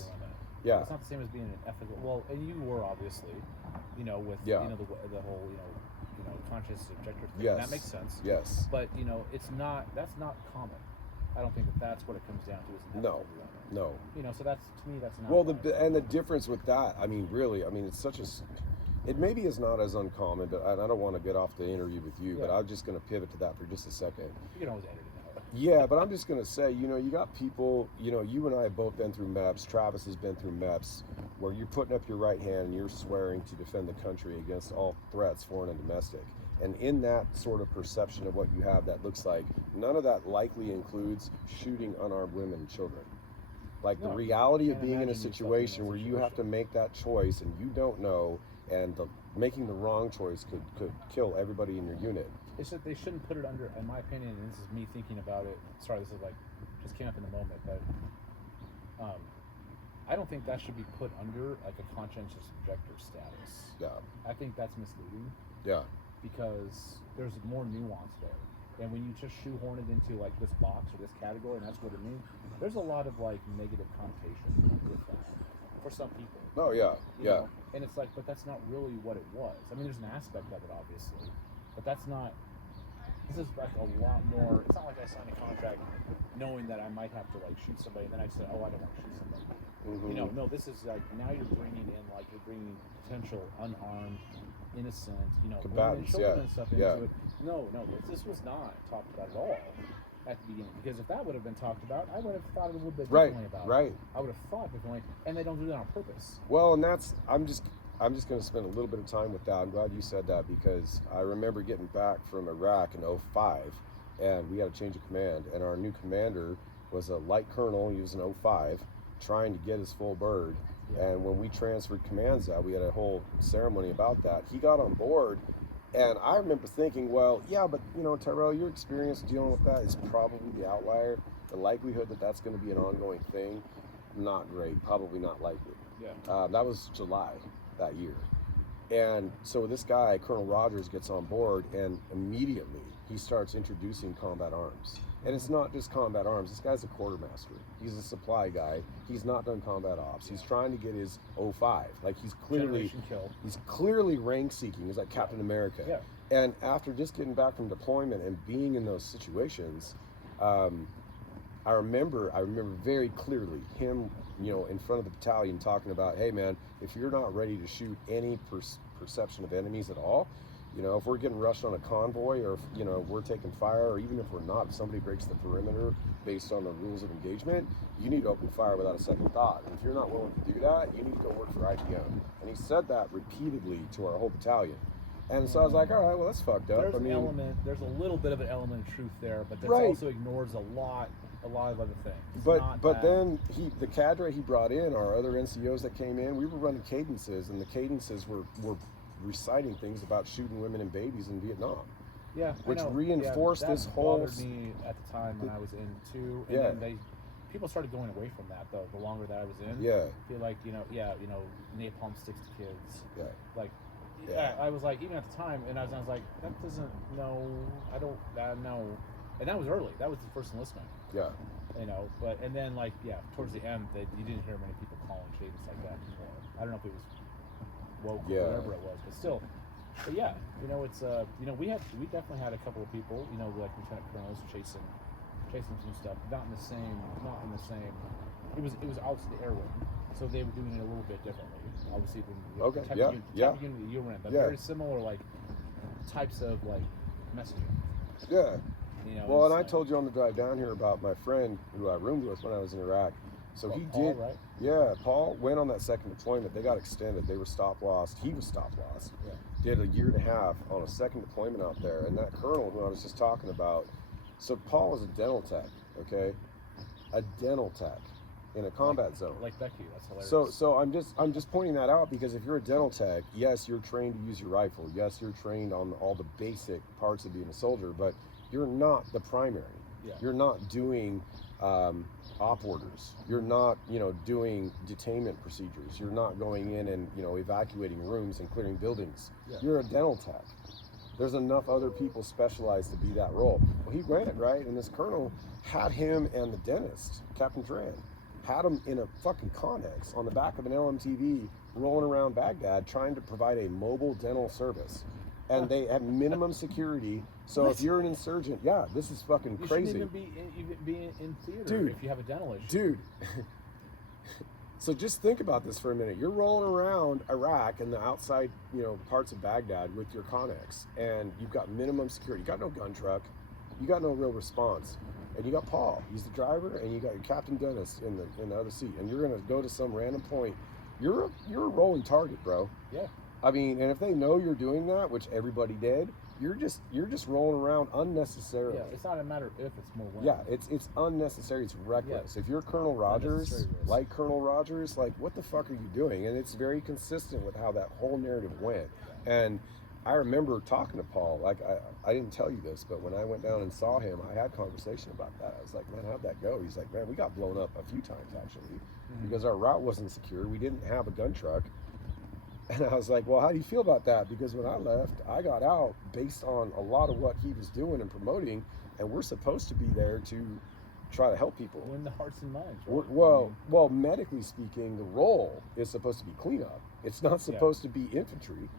yeah. It's not the same as being an ethical. Well, and you were obviously, you know, with you know the whole you know conscious objector thing. Yes. That makes sense. Yes. But you know, it's not. That's not common. I don't think that's what it comes down to. Is no. You know, so that's to me that's not. Well, the difference with that, I mean, really, I mean, it's such a. It maybe is not as uncommon, but I don't want to get off the interview with you. But I'm just going to pivot to that for just a second. You can always edit it out. Yeah, but I'm just going to say, you know, you got people, you know, you and I have both been through MEPS. Travis has been through MEPS, where you're putting up your right hand and you're swearing to defend the country against all threats, foreign and domestic. And in that sort of perception of what you have, that looks like, none of that likely includes shooting unarmed women and children. Like the reality of being in a situation where you have to make that choice and you don't know, and making the wrong choice could kill everybody in your unit. It's that they shouldn't put it under, in my opinion, and this is me thinking about it. Sorry, this is like, just came up in the moment, but I don't think that should be put under like a conscientious objector status. Yeah. I think that's misleading. Yeah. Because there's more nuance there. And when you just shoehorn it into like this box or this category, and that's what it means, there's a lot of like negative connotation with that for some people. Oh yeah, you know? And it's like, but that's not really what it was. I mean, there's an aspect of it, obviously, but that's not. This is like a lot more. It's not like I signed a contract knowing that I might have to like shoot somebody, and then I said, oh, I don't want to shoot somebody. Mm-hmm. You know, no, this is like now you're bringing potential unarmed, innocent, you know, women, children and stuff into it. No, this was not talked about at all at the beginning, because if that would have been talked about, I would have thought a little bit differently about it. I would have thought differently, and they don't do that on purpose. Well, and that's I'm just going to spend a little bit of time with that. I'm glad you said that, because I remember getting back from Iraq in 2005, and we had a change of command, and our new commander was a light colonel. He was an 2005, trying to get his full bird. And when we transferred commands out, we had a whole ceremony about that. He got on board, and I remember thinking, well, yeah, but Tyrell, your experience dealing with that is probably the outlier. The likelihood that that's going to be an ongoing thing, not great, probably not likely. Yeah. That was July that year. And so this guy, Colonel Rogers, gets on board, and immediately he starts introducing combat arms. And it's not just combat arms. This guy's a quartermaster. He's a supply guy. He's not done combat ops. He's trying to get his 05. Like he's clearly rank seeking. He's like Captain America. Yeah. And after just getting back from deployment and being in those situations, I remember very clearly him, in front of the battalion talking about, hey man, if you're not ready to shoot any perception of enemies at all, if we're getting rushed on a convoy, or if, we're taking fire, or even if we're not, if somebody breaks the perimeter based on the rules of engagement, you need to open fire without a second thought. And if you're not willing to do that, you need to go work for IBM. And he said that repeatedly to our whole battalion. And so I was like, all right, well, that's fucked up. There's a little bit of an element of truth there, but that also ignores a lot of other things. But then the cadre he brought in, our other NCOs that came in, we were running cadences, and the cadences were reciting things about shooting women and babies in Vietnam. Yeah, which reinforced this whole. Bothered me at the time when I was in too, and then people started going away from that though. The longer that I was in, I feel like napalm sticks to kids. Yeah, like. Yeah, I was like, even at the time, and I was like, that doesn't, no, I don't, no. And that was early. That was the first enlistment. Yeah. And then, towards the end, you didn't hear many people calling cadence like that anymore. I don't know if it was woke or whatever it was, but still. But yeah, it's, we definitely had a couple of people, like lieutenant colonels chasing some stuff, not in the same, it was obviously the air wing. So they were doing it a little bit differently. Obviously, the type of unit that you were in, but very similar types of messaging. Yeah. Well, and I told you on the drive down here about my friend who I roomed with when I was in Iraq. So Paul, right? Yeah, Paul went on that second deployment. They got extended. They were stop lost. He was stop lost. Yeah. Did a year and a half on a second deployment out there. And that colonel who I was just talking about. So Paul was a dental tech. Okay, a dental tech. In a combat zone. Like Becky, that's hilarious. So I'm just pointing that out because if you're a dental tech, yes, you're trained to use your rifle. Yes, you're trained on all the basic parts of being a soldier, but you're not the primary. Yeah. You're not doing op orders. You're not, doing detainment procedures. You're not going in and, evacuating rooms and clearing buildings. Yeah. You're a dental tech. There's enough other people specialized to be that role. Well, he ran it, right? And this colonel had him and the dentist, Captain Tran, had him in a fucking Connex on the back of an LMTV rolling around Baghdad trying to provide a mobile dental service. And they had minimum security. So if you're an insurgent, this is fucking crazy. You shouldn't even be in theater if you have a dental issue. Dude. So just think about this for a minute. You're rolling around Iraq and the outside, parts of Baghdad with your Connex, and you've got minimum security. You got no gun truck. You got no real response. And you got Paul, he's the driver, and you got your Captain Dennis in the other seat, and you're gonna go to some random point. You're a rolling target, bro. Yeah. I mean, and if they know you're doing that, which everybody did, you're just rolling around unnecessarily. Yeah, it's not a matter of if, it's more when. Yeah, it's unnecessary. It's reckless. Yeah. If you're Colonel Rogers, like Colonel Rogers, what the fuck are you doing? And it's very consistent with how that whole narrative went. And I remember talking to Paul, I didn't tell you this, but when I went down and saw him, I had conversation about that. I was like, man, how'd that go? He's like, man, we got blown up a few times actually, because our route wasn't secure. We didn't have a gun truck. And I was like, well, how do you feel about that? Because when I left, I got out based on a lot of what he was doing and promoting, and we're supposed to be there to try to help people. Win the hearts and minds, right? Well, medically speaking, the role is supposed to be cleanup. It's not supposed to be infantry.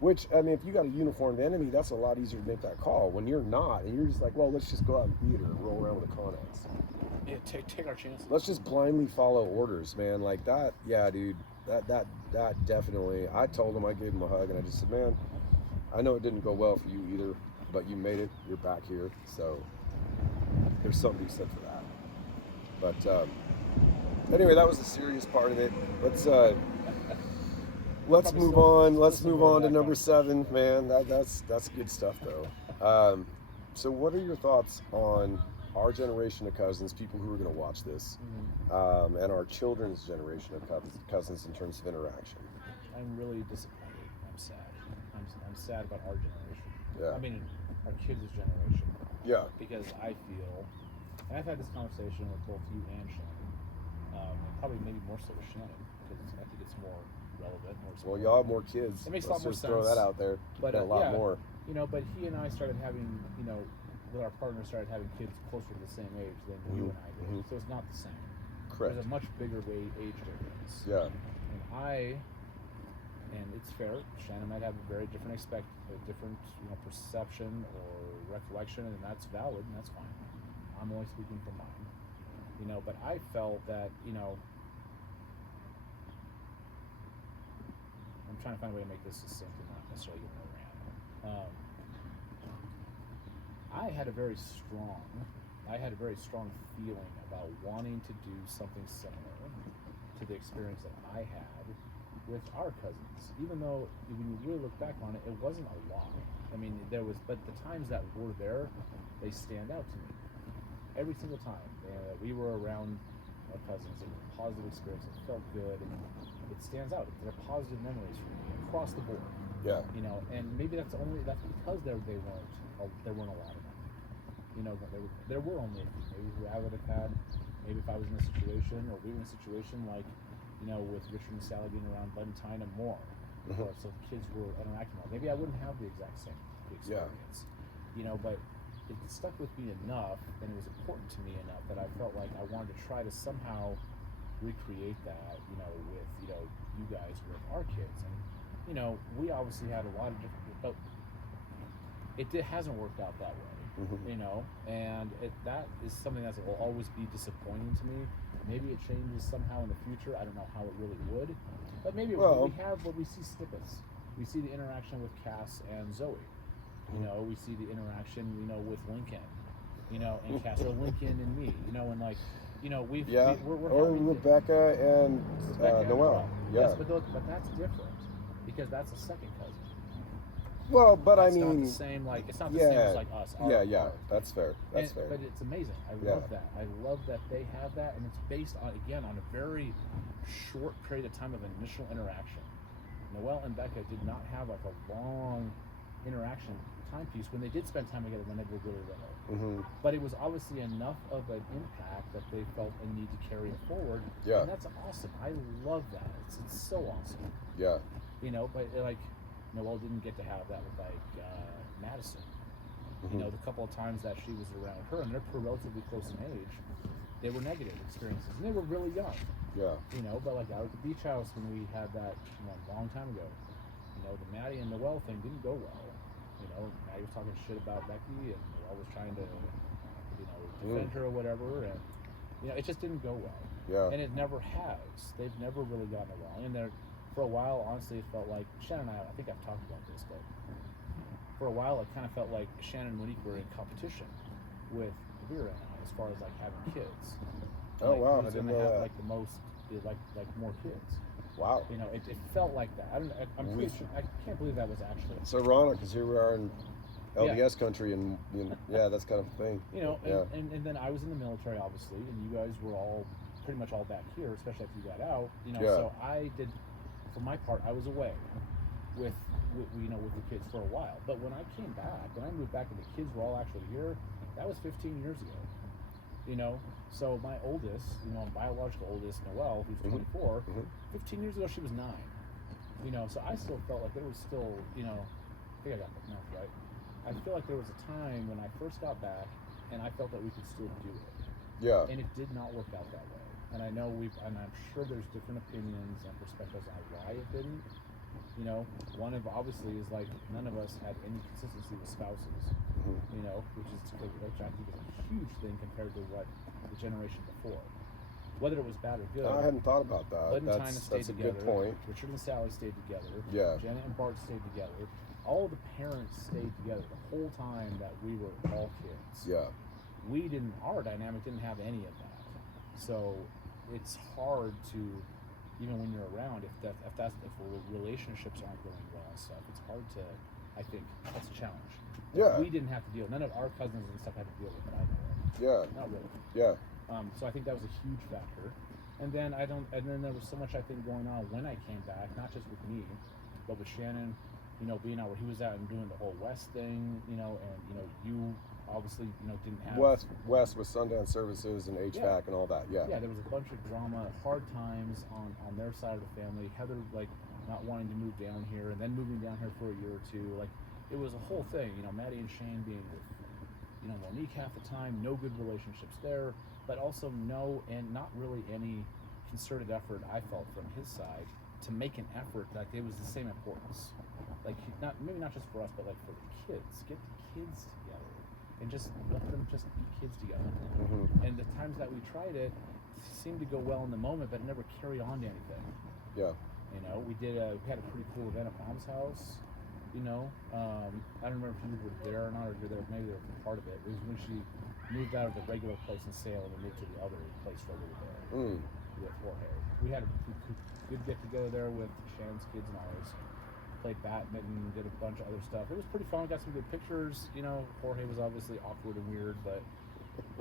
Which, I mean, if you got a uniformed enemy, that's a lot easier to make that call. When you're not, and you're just like, well, let's just go out in theater and roll around with a Connex. Yeah, take our chances. Let's just blindly follow orders, man. Like that, yeah, dude. That definitely. I told him, I gave him a hug, and I just said, man, I know it didn't go well for you either, but you made it. You're back here, so there's something to be said for that. But anyway, that was the serious part of it. Let's move on. Let's move on to number 7, man. That's good stuff, though. So, what are your thoughts on our generation of cousins, people who are going to watch this, and our children's generation of cousins in terms of interaction? I'm really disappointed. I'm sad. I'm sad about our generation. Yeah. I mean, our kids' generation. Yeah. Because I feel, and I've had this conversation with both you and Shannon, and probably maybe more so with Shannon, because I think it's more relevant, more. Well, y'all have more kids. It makes Let's a lot more just sense. throw that out there. But a lot yeah, more. You know, but he and I started having, you know, with our partner started having kids closer to the same age than you and I did. So it's not the same. Correct. There's a much bigger age difference. Yeah. And it's fair. Shannon might have a very different perception or recollection, and that's valid, and that's fine. I'm only speaking for mine. You know, but I felt that, you know, I'm trying to find a way to make this succinct and not necessarily get more random. I had a very strong feeling about wanting to do something similar to the experience that I had with our cousins. Even though, when you really look back on it, it wasn't a lot. I mean, but the times that were there, they stand out to me. Every single time we were around our cousins, it was a positive experience. It felt good. It stands out. They're positive memories for me across the board. Yeah. You know, and maybe that's because there weren't a lot of them. You know, there were only a few. Maybe who I would have had. Maybe if I was in a situation, or we were in a situation like, you know, with Richard and Sally being around Valentine and more. So the kids were interacting more. Maybe I wouldn't have the exact same experience. Yeah. You know, but it stuck with me enough, and it was important to me enough that I felt like I wanted to try to somehow recreate that, you know, with, you know, you guys with our kids. And, you know, we obviously had a lot of different, but it hasn't worked out that way. You know, and that is something that will always be disappointing to me. Maybe it changes somehow in the future. I don't know how it really would, but maybe we see snippets. We see the interaction with Cass and Zoe. You know, we see the interaction, you know, with Lincoln. You know, and Cass, or Lincoln and me. You know, and like, you know, we're Rebecca and Noelle. Yeah. Yes, but that's different because that's a second cousin. Well, but that's I mean, not the same. Like, it's not the same as like us. That's fair. That's fair. But it's amazing. I love that. I love that they have that, and it's based on a very short period of time of initial interaction. Noelle and Becca did not have like a long interaction timepiece when they did spend time together when they were really little. But it was obviously enough of an impact that they felt a need to carry it forward. Yeah. And that's awesome. I love that. It's so awesome. Yeah. You know, but like, Noelle didn't get to have that with like Madison. You know, the couple of times that she was around her, and they're relatively close in age, they were negative experiences, and they were really young. Yeah. You know, but like out at the beach house when we had that, you know, a long time ago, you know, the Maddie and Noelle thing didn't go well. You know, Maddie was talking shit about Becky, and Noelle was trying to, you know, defend her or whatever, and you know, it just didn't go well. Yeah. And it never has. They've never really gotten along, and they're. For a while, honestly, it felt like Shannon and I think I've talked about this, but for a while, it kind of felt like Shannon and Monique were in competition with Vera and I as far as like having kids. Oh, like, wow. Who's going to have like the most, like more kids. Wow. You know, it felt like that. I'm pretty sure, I can't believe that was actually. It's ironic because here we are in LDS country, and you know, that's kind of a thing. You know, and then I was in the military, obviously, and you guys were all pretty much all back here, especially after you got out. You know, so I did. For my part, I was away with you know, with the kids for a while. But when I came back, when I moved back and the kids were all actually here, that was 15 years ago. You know, so my oldest, you know, biological oldest, Noelle, who's 24, 15 years ago she was 9. You know, so I still felt like there was still, you know, I think I got the math right. I feel like there was a time when I first got back, and I felt that we could still do it. Yeah. And it did not work out that way. And I know and I'm sure there's different opinions and perspectives on why it didn't. You know, one of obviously is like none of us had any consistency with spouses. You know, which I think is a huge thing compared to what the generation before. Whether it was bad or good. I hadn't thought about that. Bud and Tina stayed together. Good point. Richard and Sally stayed together. Yeah. Janet and Bart stayed together. All the parents stayed together the whole time that we were all kids. Yeah. Our dynamic didn't have any of that. So it's hard to, even when you're around, if relationships aren't going well and stuff, it's hard to, I think, that's a challenge. Yeah. We didn't have to deal, none of our cousins and stuff had to deal with it either. Yeah. Not really. Yeah. So I think that was a huge factor. And then there was so much I think going on when I came back, not just with me, but with Shannon, being out where he was at and doing the whole West thing, and you obviously didn't have West with Sundance Services and HVAC and all that. Yeah. Yeah, there was a bunch of drama, hard times on their side of the family. Heather not wanting to move down here and then moving down here for a year or two. It was a whole thing. Maddie and Shane being with Monique half the time, no good relationships there, but also not really any concerted effort I felt from his side to make an effort that it was the same importance. Maybe not just for us, but for the kids. Get the kids together and just let them just be kids together. Mm-hmm. And the times that we tried it seemed to go well in the moment, but it never carry on to anything. Yeah. We had a pretty cool event at Mom's house. I don't remember if you were there or not, or you're there. Maybe they were part of it. It was when she moved out of the regular place in Salem and moved to the other place for a little bit with Jorge. We had a good get together there with Shannon's kids and ours. Played badminton, did a bunch of other stuff. It was pretty fun. We got some good pictures. Jorge was obviously awkward and weird, but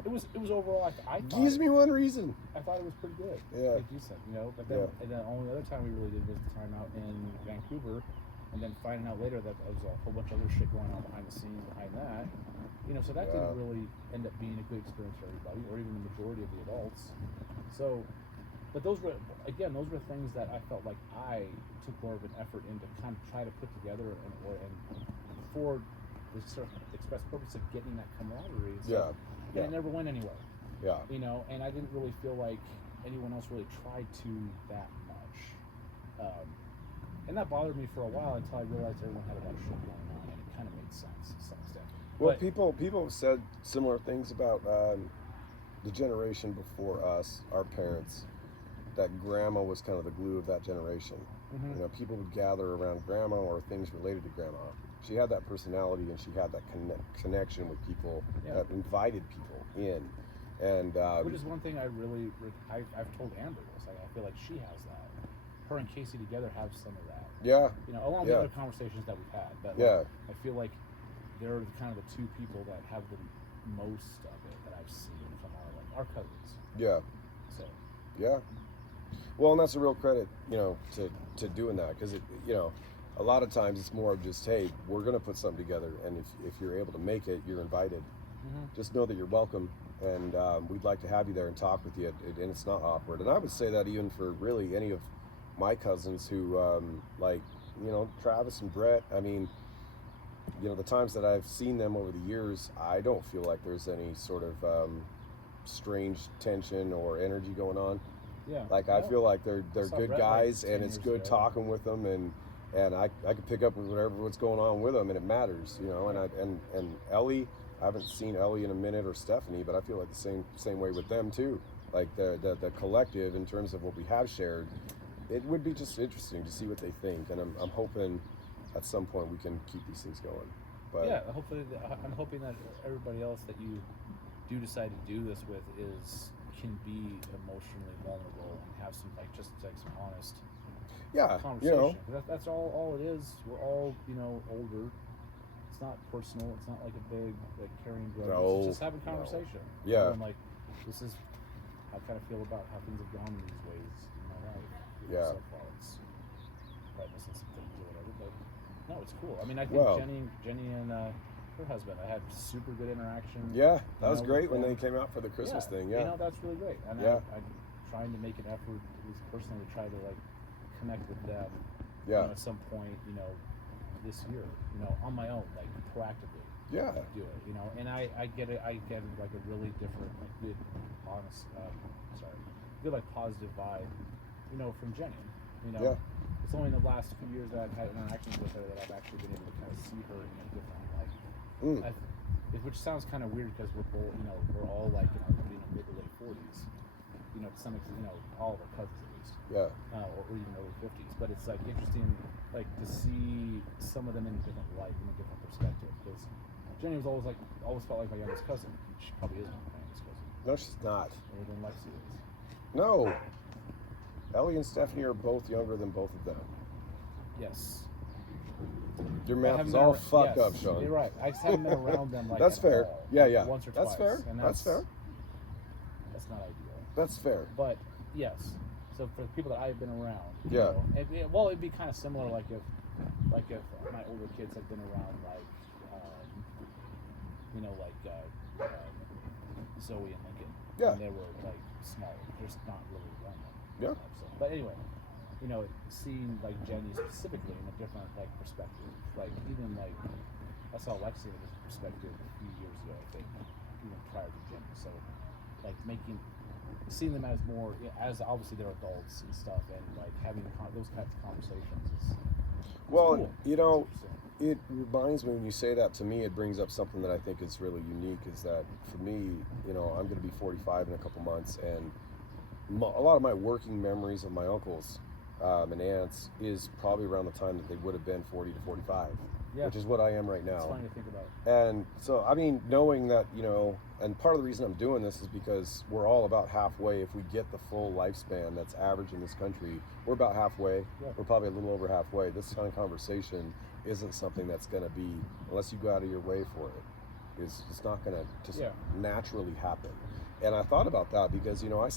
it was overall. I thought gives me one reason. I thought it was pretty good. Yeah. Pretty decent. But then and the only other time we really did was the time out in Vancouver. And then finding out later that there was a whole bunch of other shit going on behind the scenes behind that. So that didn't really end up being a good experience for everybody, or even the majority of the adults. So, but those were things that I felt like I took more of an effort in to kind of try to put together and for the sort of express purpose of getting that camaraderie and stuff. And it never went anywhere. Yeah. And I didn't really feel like anyone else really tried to that much. And that bothered me for a while until I realized everyone had a lot of shit going on, and it kind of made sense to some extent. Well, people have said similar things about the generation before us, our parents, that grandma was kind of the glue of that generation. Mm-hmm. People would gather around grandma or things related to grandma. She had that personality, and she had that connection with people that invited people in. And which is one thing I've told Amber this. I feel like she has that. Her and Casey together have some of that. Yeah. Along with other conversations that we've had. But I feel like they're kind of the two people that have the most of it that I've seen from our cousins. Yeah. So. Yeah. Well, and that's a real credit, to doing that, because a lot of times it's more of just, hey, we're going to put something together, and if you're able to make it, you're invited. Mm-hmm. Just know that you're welcome, and we'd like to have you there and talk with you, and it's not awkward. And I would say that even for really any of my cousins who, Travis and Brett, I mean, the times that I've seen them over the years, I don't feel like there's any sort of strange tension or energy going on. Yeah. I feel like they're good Brett, guys, and it's good talking with them, and I can pick up with what's going on with them, and it matters, and Ellie, I haven't seen Ellie in a minute, or Stephanie, but I feel like the same way with them too. Like the collective, in terms of what we have shared, it would be just interesting to see what they think, and I'm hoping at some point we can keep these things going. But hopefully, I'm hoping that everybody else that you do decide to do this with can be emotionally vulnerable and have some some honest conversation. That's all it is. We're all older. It's not personal. It's not like a big carrying grudges. No, it's just having conversation. No. Yeah. And this is how I kind of feel about how things have gone these ways in my life. Yeah. So far, it's probably missing some things or whatever, but no, it's cool. I mean, I think Jenny and her husband, I had super good interaction. Yeah, that was great when they came out for the Christmas thing. Yeah. That's really great. And I'm trying to make an effort, at least personally, to try to connect with them. Yeah. At some point, this year, on my own, proactively. Yeah. Do it, and I get it. I get a really different, good, honest, good positive vibe, from Jenny. Yeah. It's only in the last few years that I've had interactions with her that I've actually been able to kind of see her in a different light. Which sounds kind of weird because we're both, we're all in our mid to late 40s. To some extent, all of our cousins at least. Yeah. Or even early 50s. But it's interesting, to see some of them in a different light, in a different perspective. Because Jenny was always felt like my youngest cousin. She probably is my youngest cousin. No, she's not. More than Lexi is. No. Ellie and Stephanie are both younger than both of them. Yes. Your math is all fucked up, Shawn. You're right. I just haven't been around them like that's at fair. all, Yeah, like yeah. once or that's twice. fair. And that's fair. That's not ideal. That's fair. But yes, so for the people that I've been around, yeah. Well, it'd be kind of similar, like if my older kids had been around, like Zoe and Lincoln. Yeah. And they were like smaller. They're just not really around them. Yeah. So, but anyway, seeing like Jenny specifically in a different like perspective, like even like I saw Lexi in this perspective a few years ago, I think, even prior to Jenny. So like seeing them as more, as obviously they're adults and stuff, and like having those types of conversations is well, cool. It reminds me when you say that to me, it brings up something that I think is really unique. Is that for me, I'm going to be 45 in a couple months, and a lot of my working memories of my uncles and aunts is probably around the time that they would have been 40 to 45, which is what I am right now. It's funny to think about. And so, I mean, knowing that, and part of the reason I'm doing this is because we're all about halfway. If we get the full lifespan that's average in this country, we're about halfway. Yeah. We're probably a little over halfway. This kind of conversation isn't something that's going to be, unless you go out of your way for it, it's not going to just naturally happen. And I thought about that because, I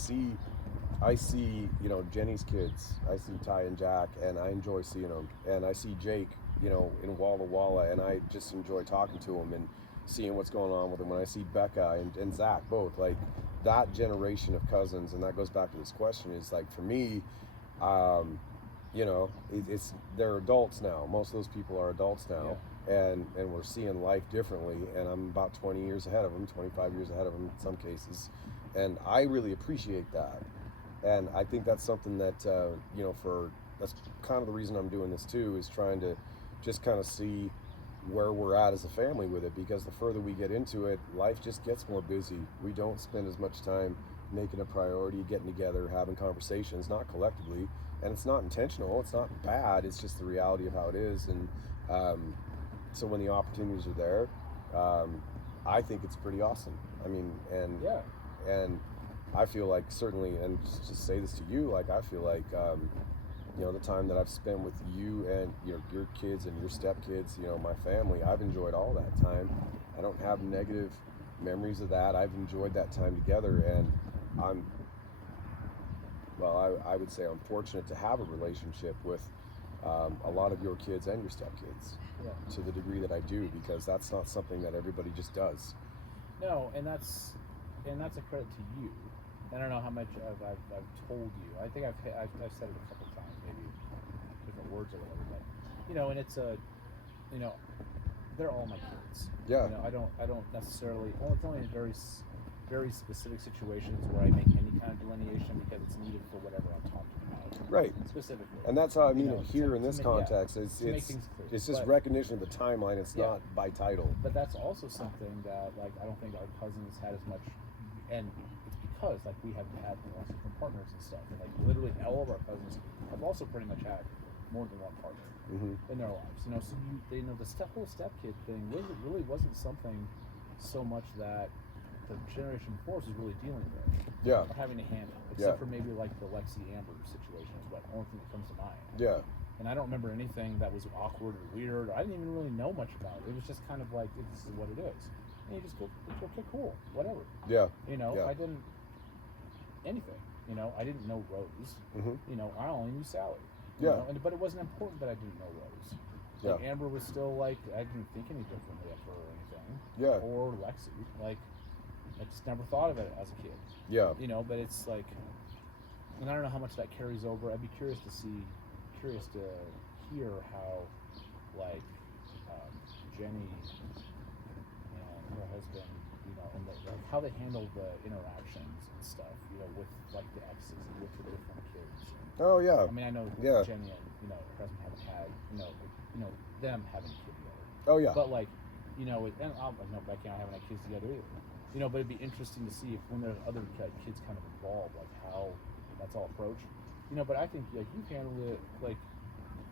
see, Jenny's kids. I see Ty and Jack, and I enjoy seeing them. And I see Jake, in Walla Walla, and I just enjoy talking to him and seeing what's going on with him. When I see Becca and Zach, both, like, that generation of cousins, and that goes back to this question, is like, for me, they're adults now. Most of those people are adults now. Yeah. And we're seeing life differently, and I'm about 20 years ahead of them, 25 years ahead of them in some cases. And I really appreciate that. And I think that's something that, that's kind of the reason I'm doing this too, is trying to just kind of see where we're at as a family with it, because the further we get into it, life just gets more busy. We don't spend as much time making a priority, getting together, having conversations, not collectively, and it's not intentional, it's not bad, it's just the reality of how it is. And so when the opportunities are there, I think it's pretty awesome. I mean, and I feel like, certainly, and just say this to you, like, I feel like, the time that I've spent with you and your kids and your stepkids, my family, I've enjoyed all that time. I don't have negative memories of that. I've enjoyed that time together, and I would say I'm fortunate to have a relationship with a lot of your kids and your stepkids to the degree that I do, because that's not something that everybody just does. No, and that's a credit to you. I don't know how much I've told you. I think I've said it a couple times, maybe different words or whatever. But and it's they're all my kids. Yeah. I don't necessarily. Well, it's only in very specific situations where I make any kind of delineation because it's needed for whatever I'm talking about. Right. Specifically. And that's how I mean it here in this context. It's just recognition of the timeline. It's not by title. But that's also something that, like, I don't think our cousins had as much, and it's because, like, we have had lots of different partners and stuff, and, like, literally all of our cousins have also pretty much had more than one partner in their lives. So the whole stepkid thing really wasn't something so much that the generation before us was really dealing with. Yeah. Or having to handle, except for maybe like the Lexi Amber situation is what only thing that comes to mind. Yeah. And I don't remember anything that was awkward or weird. I didn't even really know much about it. It was just kind of like, this is what it is. And you just go, okay, cool, whatever. Yeah. I didn't anything. I didn't know Rose. I only knew Sally. But it wasn't important that I didn't know Rose. Like, Amber was still like, I didn't think any differently of her or anything. Yeah. Or Lexi. Like, I just never thought of it as a kid. Yeah. But it's like, and I don't know how much that carries over. I'd be curious to hear how, like, Jenny and her husband, and like how they handle the interactions and stuff, with like the exes and with the different kids. Oh yeah. I mean, I know Jenny and her husband haven't had, them having a kid together. Oh yeah. But like, and I'll know Becky and I haven't had kids together either. But it'd be interesting to see if when there's other kids kind of involved, like how that's all approached. But I think you've handled it like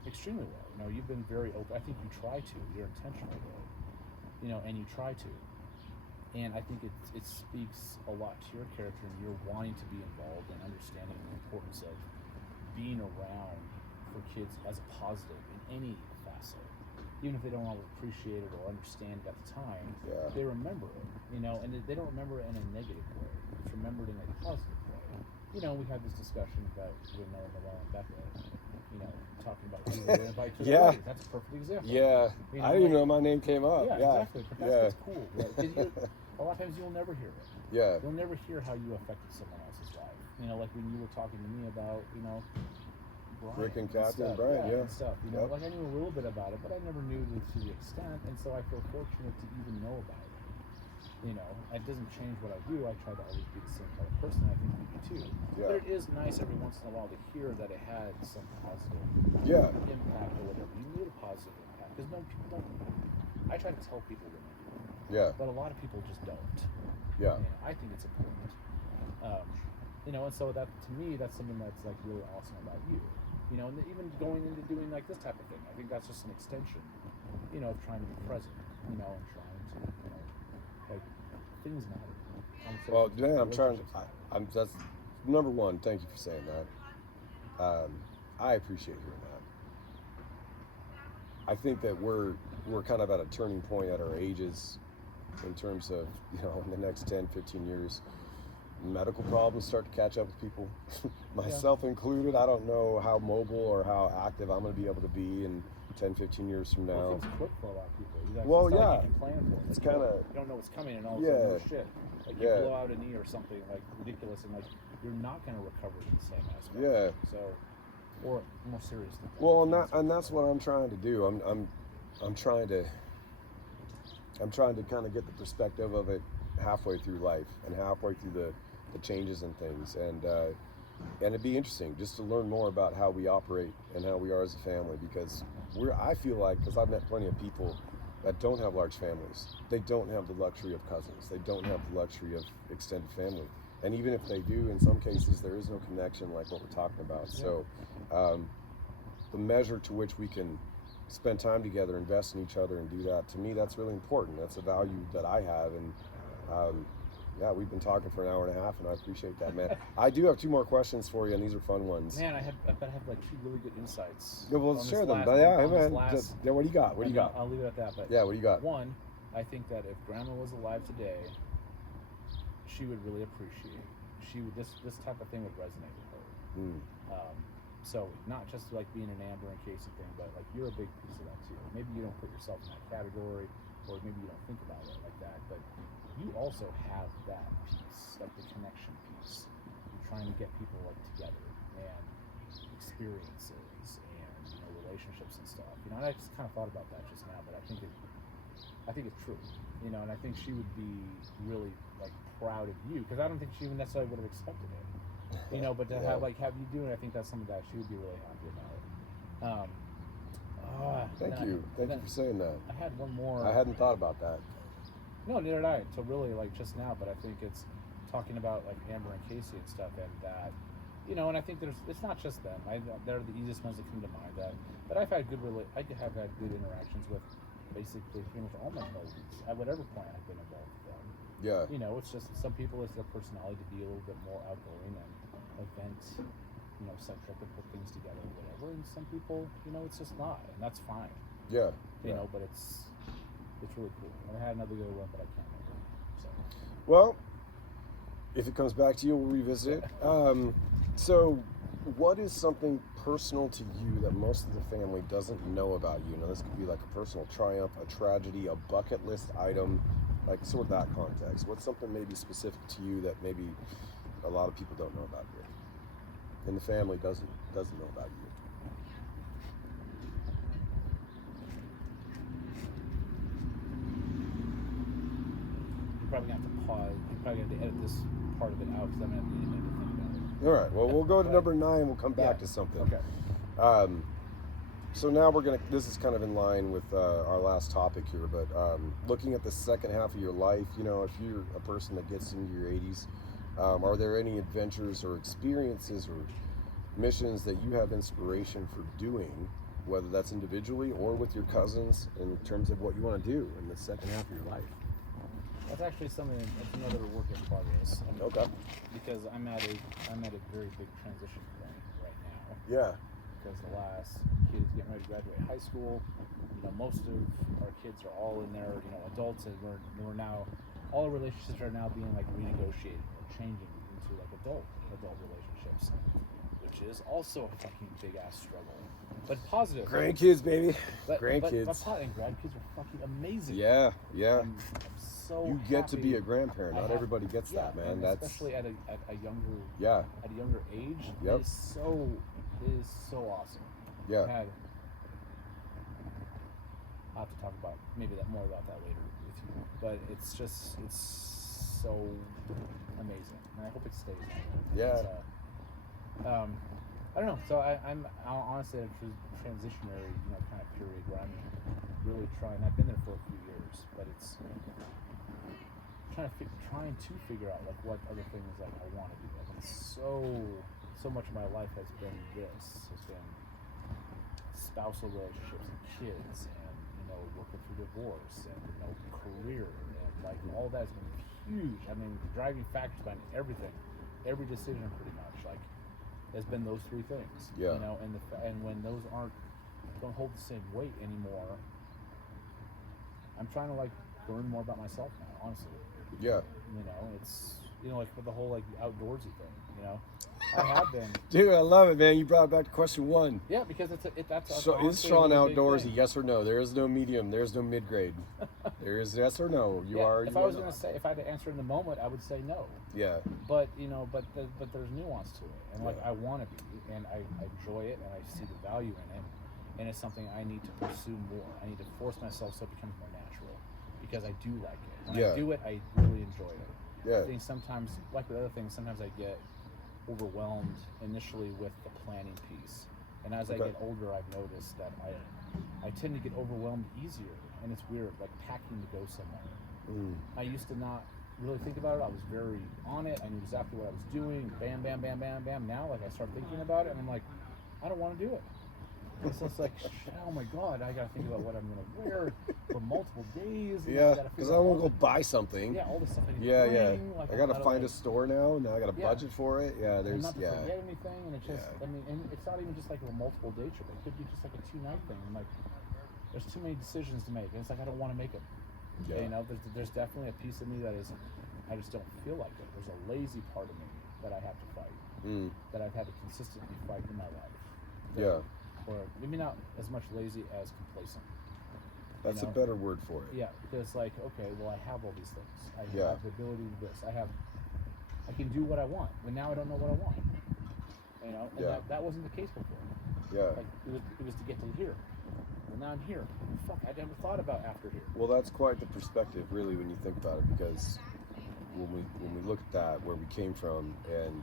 extremely well. You've been very open. I think you try to. You're intentional with it. And you try to. And I think it speaks a lot to your character and your wanting to be involved and understanding the importance of being around for kids as a positive in any facet. Even if they don't always appreciate it or understand it at the time, they remember it, and they don't remember it in a negative way. It's remembered in a positive way. We had this discussion about Noel and Becca, talking about who they invite to the weddings. That's a perfect example. Yeah. I didn't even know my name came up. Yeah, exactly. But that's cool. Right? 'Cause a lot of times you'll never hear it. Yeah. You'll never hear how you affected someone else's life. Like when you were talking to me about, Brian Rick and Kathy and Brian, Brian, and stuff. Like I knew a little bit about it, but I never knew to the extent, and so I feel fortunate to even know about it. It doesn't change what I do. I try to always be the same kind of person. I think you do too. Yeah. But it is nice every once in a while to hear that it had some positive impact or whatever. You need a positive impact because people don't. I try to tell people what I do. Yeah. But a lot of people just don't. Yeah. I think it's important. And so that to me, that's something that's like really awesome about you. And even going into doing like this type of thing, I think that's just an extension, of trying to be present, and trying to, like, things matter. Well, man, I'm trying. That's number one. Thank you for saying that. I appreciate hearing that. I think that we're kind of at a turning point at our ages, in terms of in the next 10, 15 years. Medical problems start to catch up with people, myself included. I don't know how mobile or how active I'm going to be able to be in 10, 15 years from now. Well, things quick for a lot of people. Well, yeah. You can plan for it. It's kind of... You don't know what's coming and all of a sudden, oh shit. Like you blow out a knee or something like ridiculous and like you're not going to recover in the same aspect. Yeah. So, or more serious than that. Well, and that's what I'm trying to do. I'm trying to kind of get the perspective of it halfway through life and halfway through the changes and things, and it'd be interesting just to learn more about how we operate and how we are as a family, because I feel like, because I've met plenty of people that don't have large families, they don't have the luxury of cousins, they don't have the luxury of extended family, and even if they do, in some cases there is no connection like what we're talking about. So the measure to which we can spend time together, invest in each other, and do that, to me, that's really important. That's a value that I have, and yeah, we've been talking for an hour and a half, and I appreciate that, man. I do have 2 more questions for you, and these are fun ones. Man, I bet I have like 2 really good insights. Yeah, well, share them. What do you got? What do you got? I'll leave it at that. But yeah, what do you got? One, I think that if Grandma was alive today, she would really appreciate. This type of thing would resonate with her. So not just like being an Amber and Casey thing, but like you're a big piece of that too. Maybe you don't put yourself in that category, or maybe you don't think about it like that, but you also have that piece, like the connection piece. You're trying to get people like together and experiences and relationships and stuff. And I just kind of thought about that just now, but I think it's true. And I think she would be really like proud of you, because I don't think she even necessarily would have expected it. But to have you do it, I think that's something that she would be really happy about. Thank you for saying that. I had one more. I hadn't thought about that. No, neither did I until really like just now. But I think it's talking about like Amber and Casey and stuff, and that, and I think it's not just them. They're the easiest ones that come to mind. But I've had I have had good interactions with basically pretty much all my cousins at whatever point I've been involved with them. Yeah. It's just some people, it's their personality to be a little bit more outgoing and event, centric and put things together or whatever. And some people, it's just not, and that's fine. Yeah. But it's really cool. And I had another good one, but I can't remember. So. Well, if it comes back to you, we'll revisit it. So, what is something personal to you that most of the family doesn't know about you? This could be like a personal triumph, a tragedy, a bucket list item, like sort of that context. What's something maybe specific to you that maybe a lot of people don't know about you, and the family doesn't know about you? You're probably gonna have to pause. You're probably gonna have to edit this part of it out, because I'm gonna need to think about it. All right. Well, we'll go to number 9. We'll come back to something. Okay. So now this is kind of in line with our last topic here, but looking at the second half of your life, if you're a person that gets into your 80s, are there any adventures or experiences or missions that you have inspiration for doing, whether that's individually or with your cousins, in terms of what you want to do in the second half of your life? That's actually that's another work in progress. Okay. Because I'm at a very big transition point right now. Yeah. because the last kid is getting ready to graduate high school. You know, most of our kids are all in their, you know, adults, and we're now, all our relationships are now being like renegotiated or changing into like adult relationships, which is also a fucking big ass struggle, but positive. Grandkids, baby. Grandkids. And grandkids are fucking amazing. Yeah. I'm so you get to happy. be a grandparent. Not everybody gets that, man. And That's especially at a younger age. Yep. It is so awesome. Yeah. I'll have to talk about more about that later with you. But it's so amazing, and I hope it stays that way. Yeah. I don't know. So I'm honestly at a transitionary, you know, kind of period where I'm really trying. I've been there for a few years, but it's trying to figure out like what other things like I want to do. Like so much of my life has been spousal relationships and kids, and you know, working through divorce, and you know, career, and like all that's been huge. I mean, the driving factors behind everything, every decision pretty much like has been those three things. Yeah. You know, and when those don't hold the same weight anymore, I'm trying to like learn more about myself now, honestly. Yeah. You know, it's, you know, like for the whole like outdoorsy thing, you know. I have been. Dude, I love it, man. You brought it back to question 1. Yeah, because that's So is Shawn outdoorsy? Yes or no? There is no medium. There's no mid grade. There is yes or no. You are. If I was gonna say, if I had to answer in the moment, I would say no. Yeah. But you know, but there's nuance to it, and like I want to be, and I enjoy it, and I see the value in it, and it's something I need to pursue more. I need to force myself so it becomes more natural, because I do like it. When I do it, I really enjoy it. Yeah. I think sometimes, like with other things, sometimes I get overwhelmed initially with the planning piece, and as I get older, I've noticed that I tend to get overwhelmed easier, and it's weird, like packing to go somewhere. I used to not really think about it. I was very on it. I knew exactly what I was doing. Bam, bam, bam, bam, bam. Now, like I start thinking about it, and I'm like, I don't want to do it. So it's like, oh my god, I gotta think about what I'm gonna wear for multiple days. Yeah, because I won't go buy something. Yeah, all the stuff I need to bring. Like, I gotta find a store now. Now I gotta budget for it. Yeah, there's and not to forget anything, and it's just, I mean, and it's not even just like a multiple day trip. It could be just like a 2-night thing. I'm like, there's too many decisions to make, and it's like I don't want to make them. Yeah. You know, there's definitely a piece of me that is, I just don't feel like it. There's a lazy part of me that I have to fight, that I've had to consistently fight in my life. Or maybe not as much lazy as complacent. That's a better word for it. Yeah, because like, okay, well, I have all these things. I have the ability to do this. I can do what I want, but now I don't know what I want. You know, and that wasn't the case before. Yeah. Like it was to get to here. Well, now I'm here. Fuck, I never thought about after here. Well, that's quite the perspective, really, when you think about it, because when we look at that, where we came from, and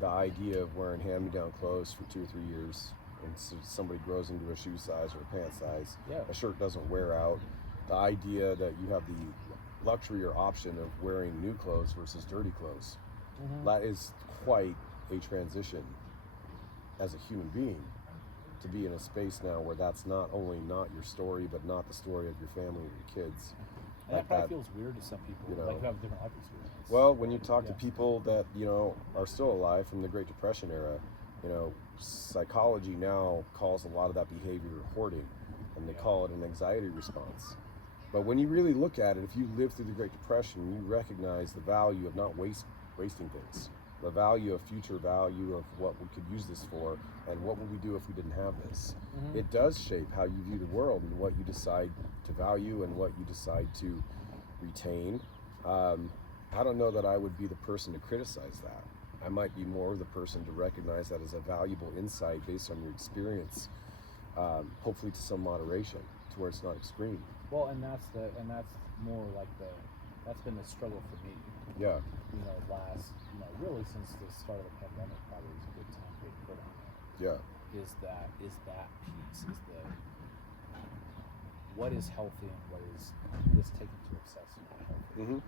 the idea of wearing hand-me-down clothes for 2 or 3 years, and so somebody grows into a shoe size or a pant size, a shirt doesn't wear out. The idea that you have the luxury or option of wearing new clothes versus dirty clothes, that is quite a transition as a human being, to be in a space now where that's not only not your story, but not the story of your family or your kids. And that probably feels weird to some people, you know, like who have a different life experience. Well, when you talk to people that, you know, are still alive from the Great Depression era, you know, psychology now calls a lot of that behavior hoarding, and they call it an anxiety response. But when you really look at it, if you lived through the Great Depression, you recognize the value of not wasting things, the value of future value of what we could use this for, and what would we do if we didn't have this. It does shape how you view the world and what you decide to value and what you decide to retain. I don't know that I would be the person to criticize that. I might be more the person to recognize that as a valuable insight based on your experience, hopefully to some moderation, to where it's not extreme. Well, and that's more like that's been the struggle for me. Yeah. You know, really since the start of the pandemic, probably was a good time to put on it. Yeah. Is that piece, is the what is healthy and what is this taken to excess and not healthy.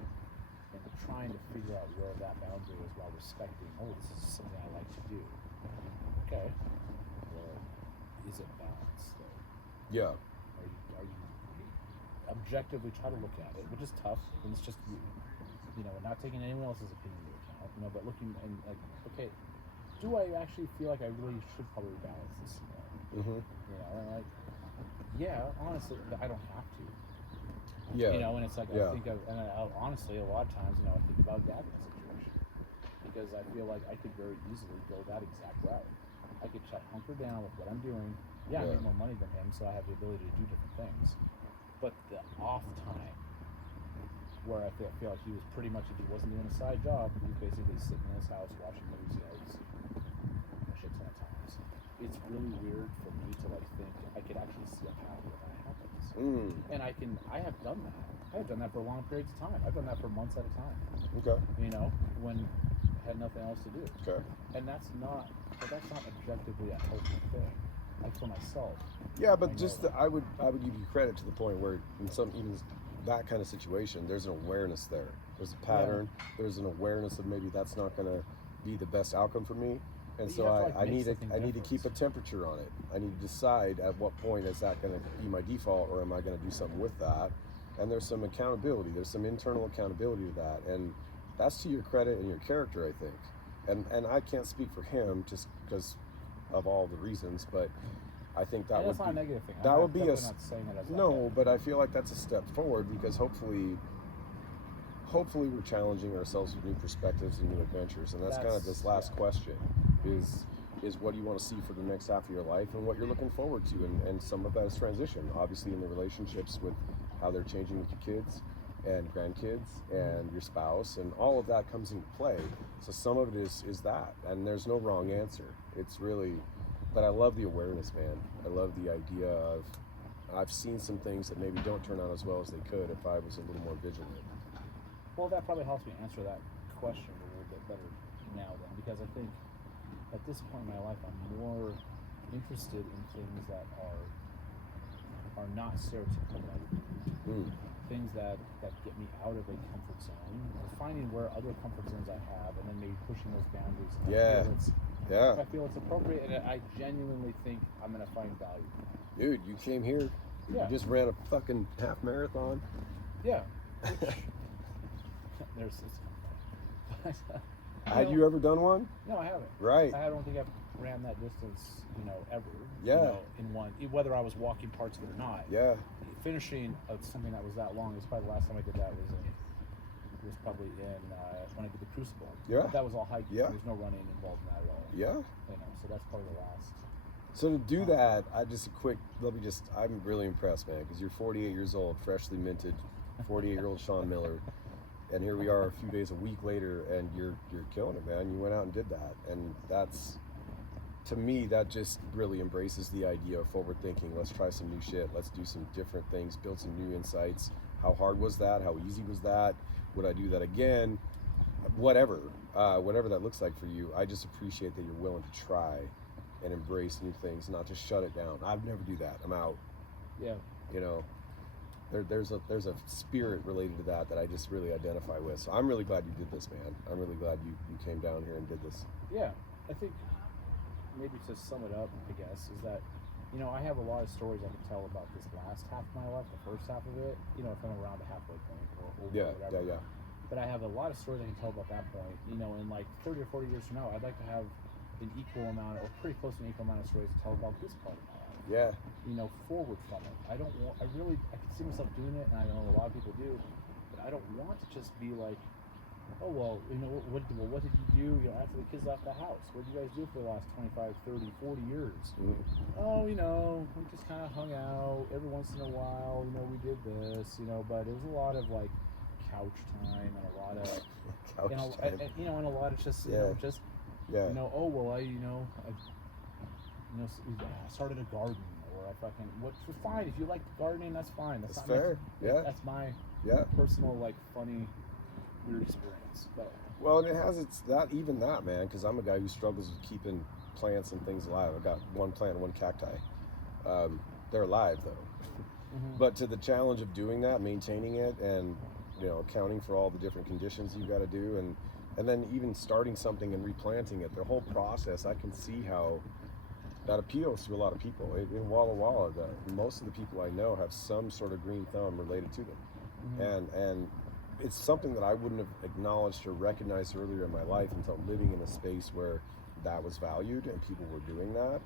And trying to figure out where that boundary is while respecting, this is something I like to do. Okay. Well, is it balanced though? Yeah. Are you objectively try to look at it, which is tough, and it's just you. You know, not taking anyone else's opinion into account, you know, but looking and like, okay, do I actually feel like I really should probably balance this more? Mm-hmm. You know, and like, yeah, honestly, I don't have to. Yeah. You know, and it's like Yeah. I think of, and honestly, a lot of times, I think about Dad in that situation because I feel like I could very easily go that exact route. I could hunker down with what I'm doing. Yeah, I make more money than him, so I have the ability to do different things. But the off time, where I feel like he was pretty much, if he wasn't doing a side job, he was basically sitting in his house watching movies, a shit ton of times. It's really weird for me to think I could actually see a path where that happens. And I have done that. I have done that for long periods of time. I've done that for months at a time. Okay. When I had nothing else to do. Okay. And that's not objectively a healthy thing. Like for myself. Yeah, but I would give you credit to the point where in even that kind of situation, there's an awareness there. There's a pattern. Yeah. There's an awareness of maybe that's not going to be the best outcome for me, and so I need to keep a temperature on it. I need to decide at what point is that going to be my default, or am I going to do something with that? And there's some accountability. There's some internal accountability to that, and that's to your credit and your character, I think. And I can't speak for him just because of all the reasons, but I think that that's not a negative thing. That would be not saying it as no, but I feel like that's a step forward because hopefully we're challenging ourselves with new perspectives and new adventures, and that's kind of this last question is what do you want to see for the next half of your life and what you're looking forward to, and some of that is transition, obviously in the relationships with how they're changing with your kids and grandkids and your spouse, and all of that comes into play. So some of it is that, and there's no wrong answer. It's really, but I love the awareness, man. I love the idea of, I've seen some things that maybe don't turn out as well as they could if I was a little more vigilant. Well, that probably helps me answer that question a little bit better now then, because I think at this point in my life I'm more interested in things that are not stereotypical negative. Things that get me out of a comfort zone, or finding where other comfort zones I have, and then maybe pushing those boundaries. If I feel it's appropriate, and I genuinely think I'm going to find value. Dude, you came here. You just ran a fucking half marathon. Yeah. Had you ever done one? No, I haven't. Right. I don't think I've ran that distance, ever. Yeah. In one, whether I was walking parts of it or not. Yeah. Finishing something that was that long is probably the last time I did that was probably when I did the Crucible. Yeah. But that was all hiking. Yeah. There's no running involved in that at all. Yeah. So that's probably the last. So to do that, I'm really impressed, man, because you're 48 years old, freshly minted, 48-year-old Shawn Miller, and here we are a week later, and you're killing it, man. You went out and did that, and that's, to me, that just really embraces the idea of forward thinking. Let's try some new shit. Let's do some different things, build some new insights. How hard was that? How easy was that? Would I do that again? Whatever that looks like for you. I just appreciate that you're willing to try and embrace new things, not just shut it down. I'd never do that. I'm out. Yeah. There's a spirit related to that I just really identify with. So I'm really glad you did this, man. I'm really glad you came down here and did this. Yeah, I think maybe to sum it up, I guess, is that I have a lot of stories I can tell about this last half of my life, the first half of it. If I'm around the halfway point or whatever. Yeah. But I have a lot of stories I can tell about that point. In like 30 or 40 years from now, I'd like to have an equal amount, or pretty close to an equal amount of stories to tell about this part of my life. Yeah. Forward from it. I can see myself doing it, and I know a lot of people do, but I don't want to just be like, oh, well, what did you do, after the kids left the house? What did you guys do for the last 25, 30, 40 years? Oh, we just kind of hung out every once in a while, we did this, but it was a lot of like couch time and a lot of and a lot of just oh well I started a garden, or I fucking fine, if you like gardening, that's fine, that's not fair. That's my personal like funny weird experience. But well, and it has that man, because I'm a guy who struggles with keeping plants and things alive. I've got one plant, one cacti. They're alive though. But to the challenge of doing that, maintaining it, and accounting for all the different conditions you've got to do, and then even starting something and replanting it, the whole process, I can see how that appeals to a lot of people. In Walla Walla, most of the people I know have some sort of green thumb related to them. And it's something that I wouldn't have acknowledged or recognized earlier in my life until living in a space where that was valued and people were doing that.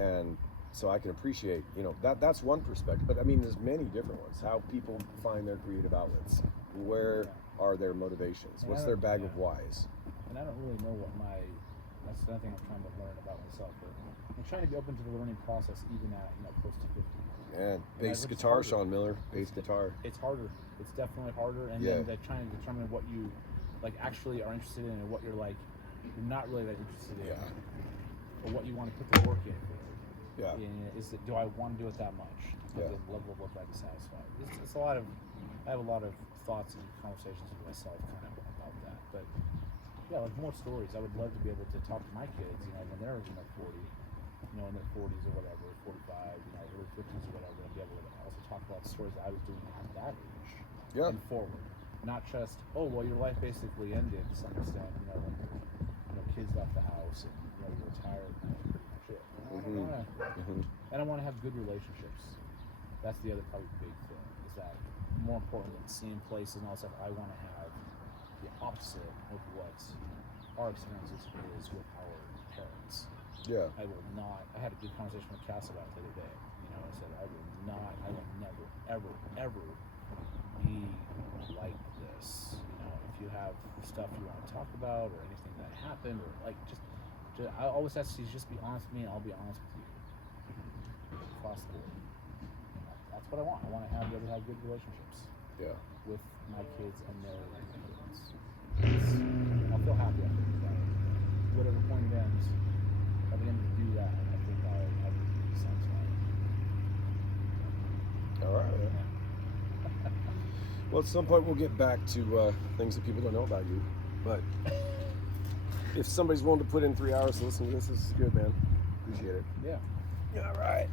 And so I can appreciate, that's one perspective. But I mean, there's many different ones. How people find their creative outlets. Where are their motivations? What's their bag of whys? And I don't really know what that's another thing I'm trying to learn about myself. But I'm trying to be open to the learning process even at, close to 50. And bass guitar, Shawn Miller, bass guitar. It's harder. It's definitely harder. And then trying to determine what you actually are interested in and what you're not really that interested in. Or what you want to put the work in for. Yeah. Do I want to do it that much? The level of work I'd be satisfied. It's a lot of, I have a lot of thoughts and conversations with myself kind of about that. But yeah, more stories. I would love to be able to talk to my kids, when they're 40, in their 40s or whatever, 45, early 50s or whatever, and be able to also talk about stories that I was doing at that age and forward. Not just, your life basically ended to some extent, when kids left the house and you retired, and that was pretty much it. And I want to have good relationships. That's the other probably big thing, is that more important than seeing places and all that stuff, I want to have the opposite of what our experiences is with our parents. Yeah. I will not. I had a good conversation with Cass about it the other day. I said I will never, ever, ever be like this. If you have stuff you want to talk about or anything that happened, or I always ask you just be honest with me, and I'll be honest with you. Across the board. That's what I want. I want to be able to have good relationships. Yeah. With my kids and their kids. I'll feel happy after that. Whatever point it ends, I'll be able to do that, and I think I would be satisfied. All right. Yeah. Well, at some point we'll get back to things that people don't know about you. But if somebody's willing to put in 3 hours to listen to this is good, man. Appreciate it. Yeah. All right.